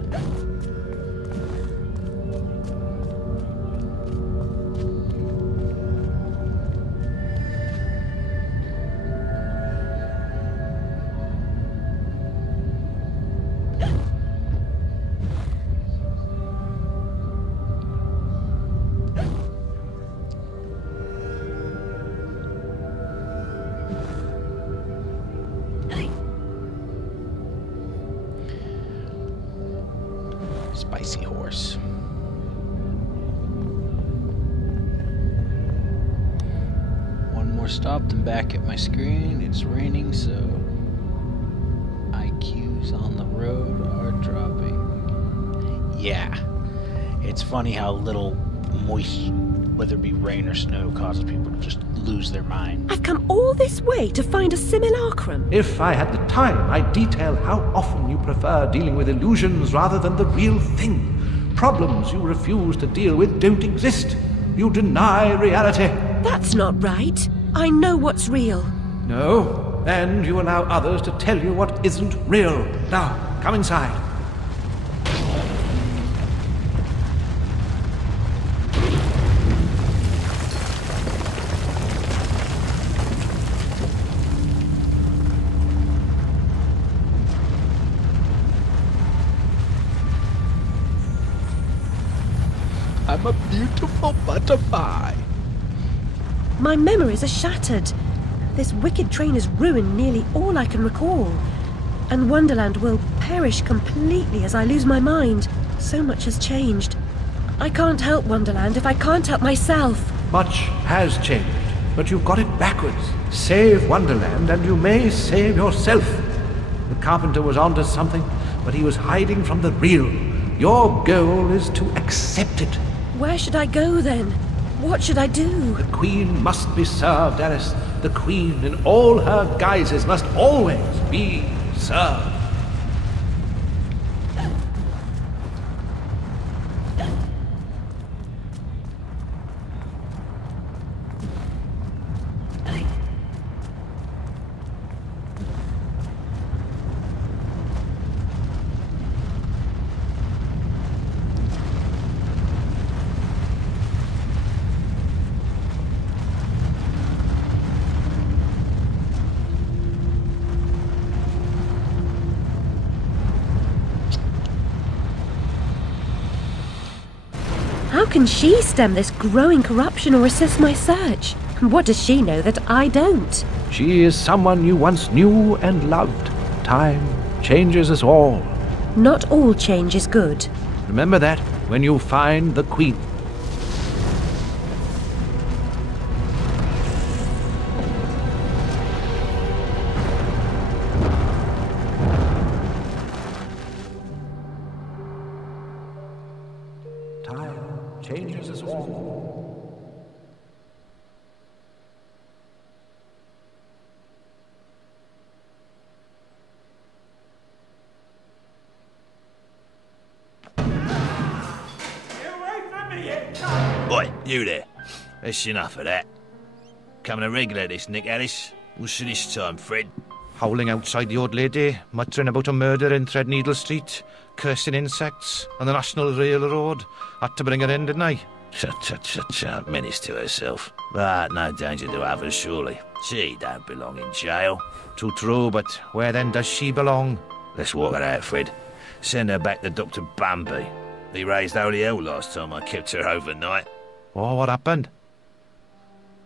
Spicy horse. One more stop, then back at my screen. It's raining, so IQs on the road are dropping. Yeah. It's funny how little moist, whether it be rain or snow, causes people to just lose their mind. I've come all this way to find a simulacrum. If I had the time, I'd detail how often you prefer dealing with illusions rather than the real thing. Problems you refuse to deal with don't exist. You deny reality. That's not right. I know what's real. No, and you allow others to tell you what isn't real. Now, come inside. I'm a beautiful butterfly. My memories are shattered. This wicked train has ruined nearly all I can recall. And Wonderland will perish completely as I lose my mind. So much has changed. I can't help Wonderland if I can't help myself. Much has changed, but you've got it backwards. Save Wonderland and you may save yourself. The carpenter was onto something, but he was hiding from the real. Your goal is to accept it. Where should I go then? What should I do? The Queen must be served, Alice. The Queen in all her guises must always be served. can she stem this growing corruption or assist my search? And what does she know that I don't? She is someone you once knew and loved. Time changes us all. Not all change is good. Remember that when you find the Queen. Time changes us all. Oi, you there. That's enough of that. Coming a regular this, Nick Alice. What's this time, Fred? Howling outside the old lady, muttering about a murder in Threadneedle Street, cursing insects on the National Railroad. Had to bring her in, didn't I? Tut, menace to herself. But no danger to others, surely. She don't belong in jail. Too true, but where then does she belong? Let's walk her out, Fred. Send her back to Dr. Bambi. He raised holy hell last time I kept her overnight. Oh, what happened?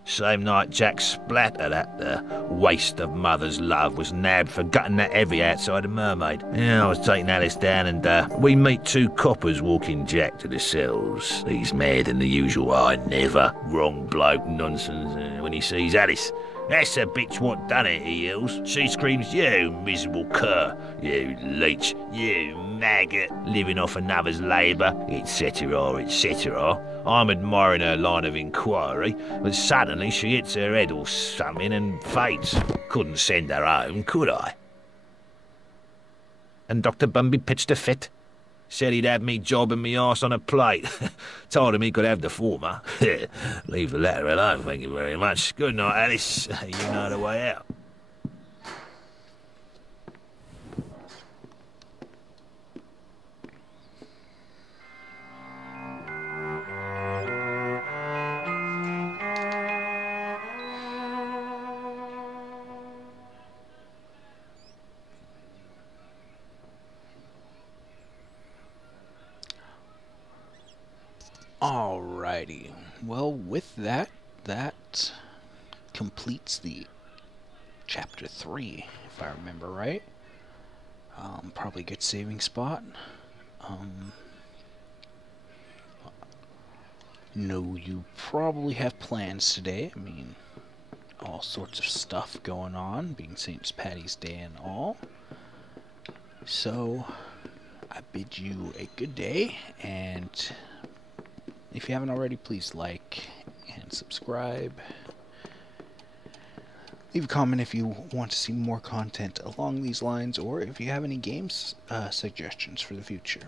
Same night Jack Splatter, that waste of mother's love, was nabbed for gutting that heavy outside a mermaid. Yeah, I was taking Alice down and we meet two coppers walking Jack to the cells. He's mad than the usual I never. Wrong bloke nonsense when he sees Alice. That's the bitch what done it, he yells. She screams, you miserable cur, you leech, you maggot, living off another's labour, etc., etc. I'm admiring her line of inquiry, but suddenly she hits her head or something and faints. Couldn't send her home, could I? And Dr. Bumby pitched a fit. Said he'd have me jobbing me arse on a plate. Told him he could have the former. Leave the latter alone, thank you very much. Good night, Alice. You know the way out. Alrighty, well with that completes the chapter 3, if I remember right. Probably a good saving spot. No, you probably have plans today. I mean, all sorts of stuff going on, being St. Paddy's Day and all. So, I bid you a good day, and if you haven't already, please like and subscribe. Leave a comment if you want to see more content along these lines, or if you have any games suggestions for the future.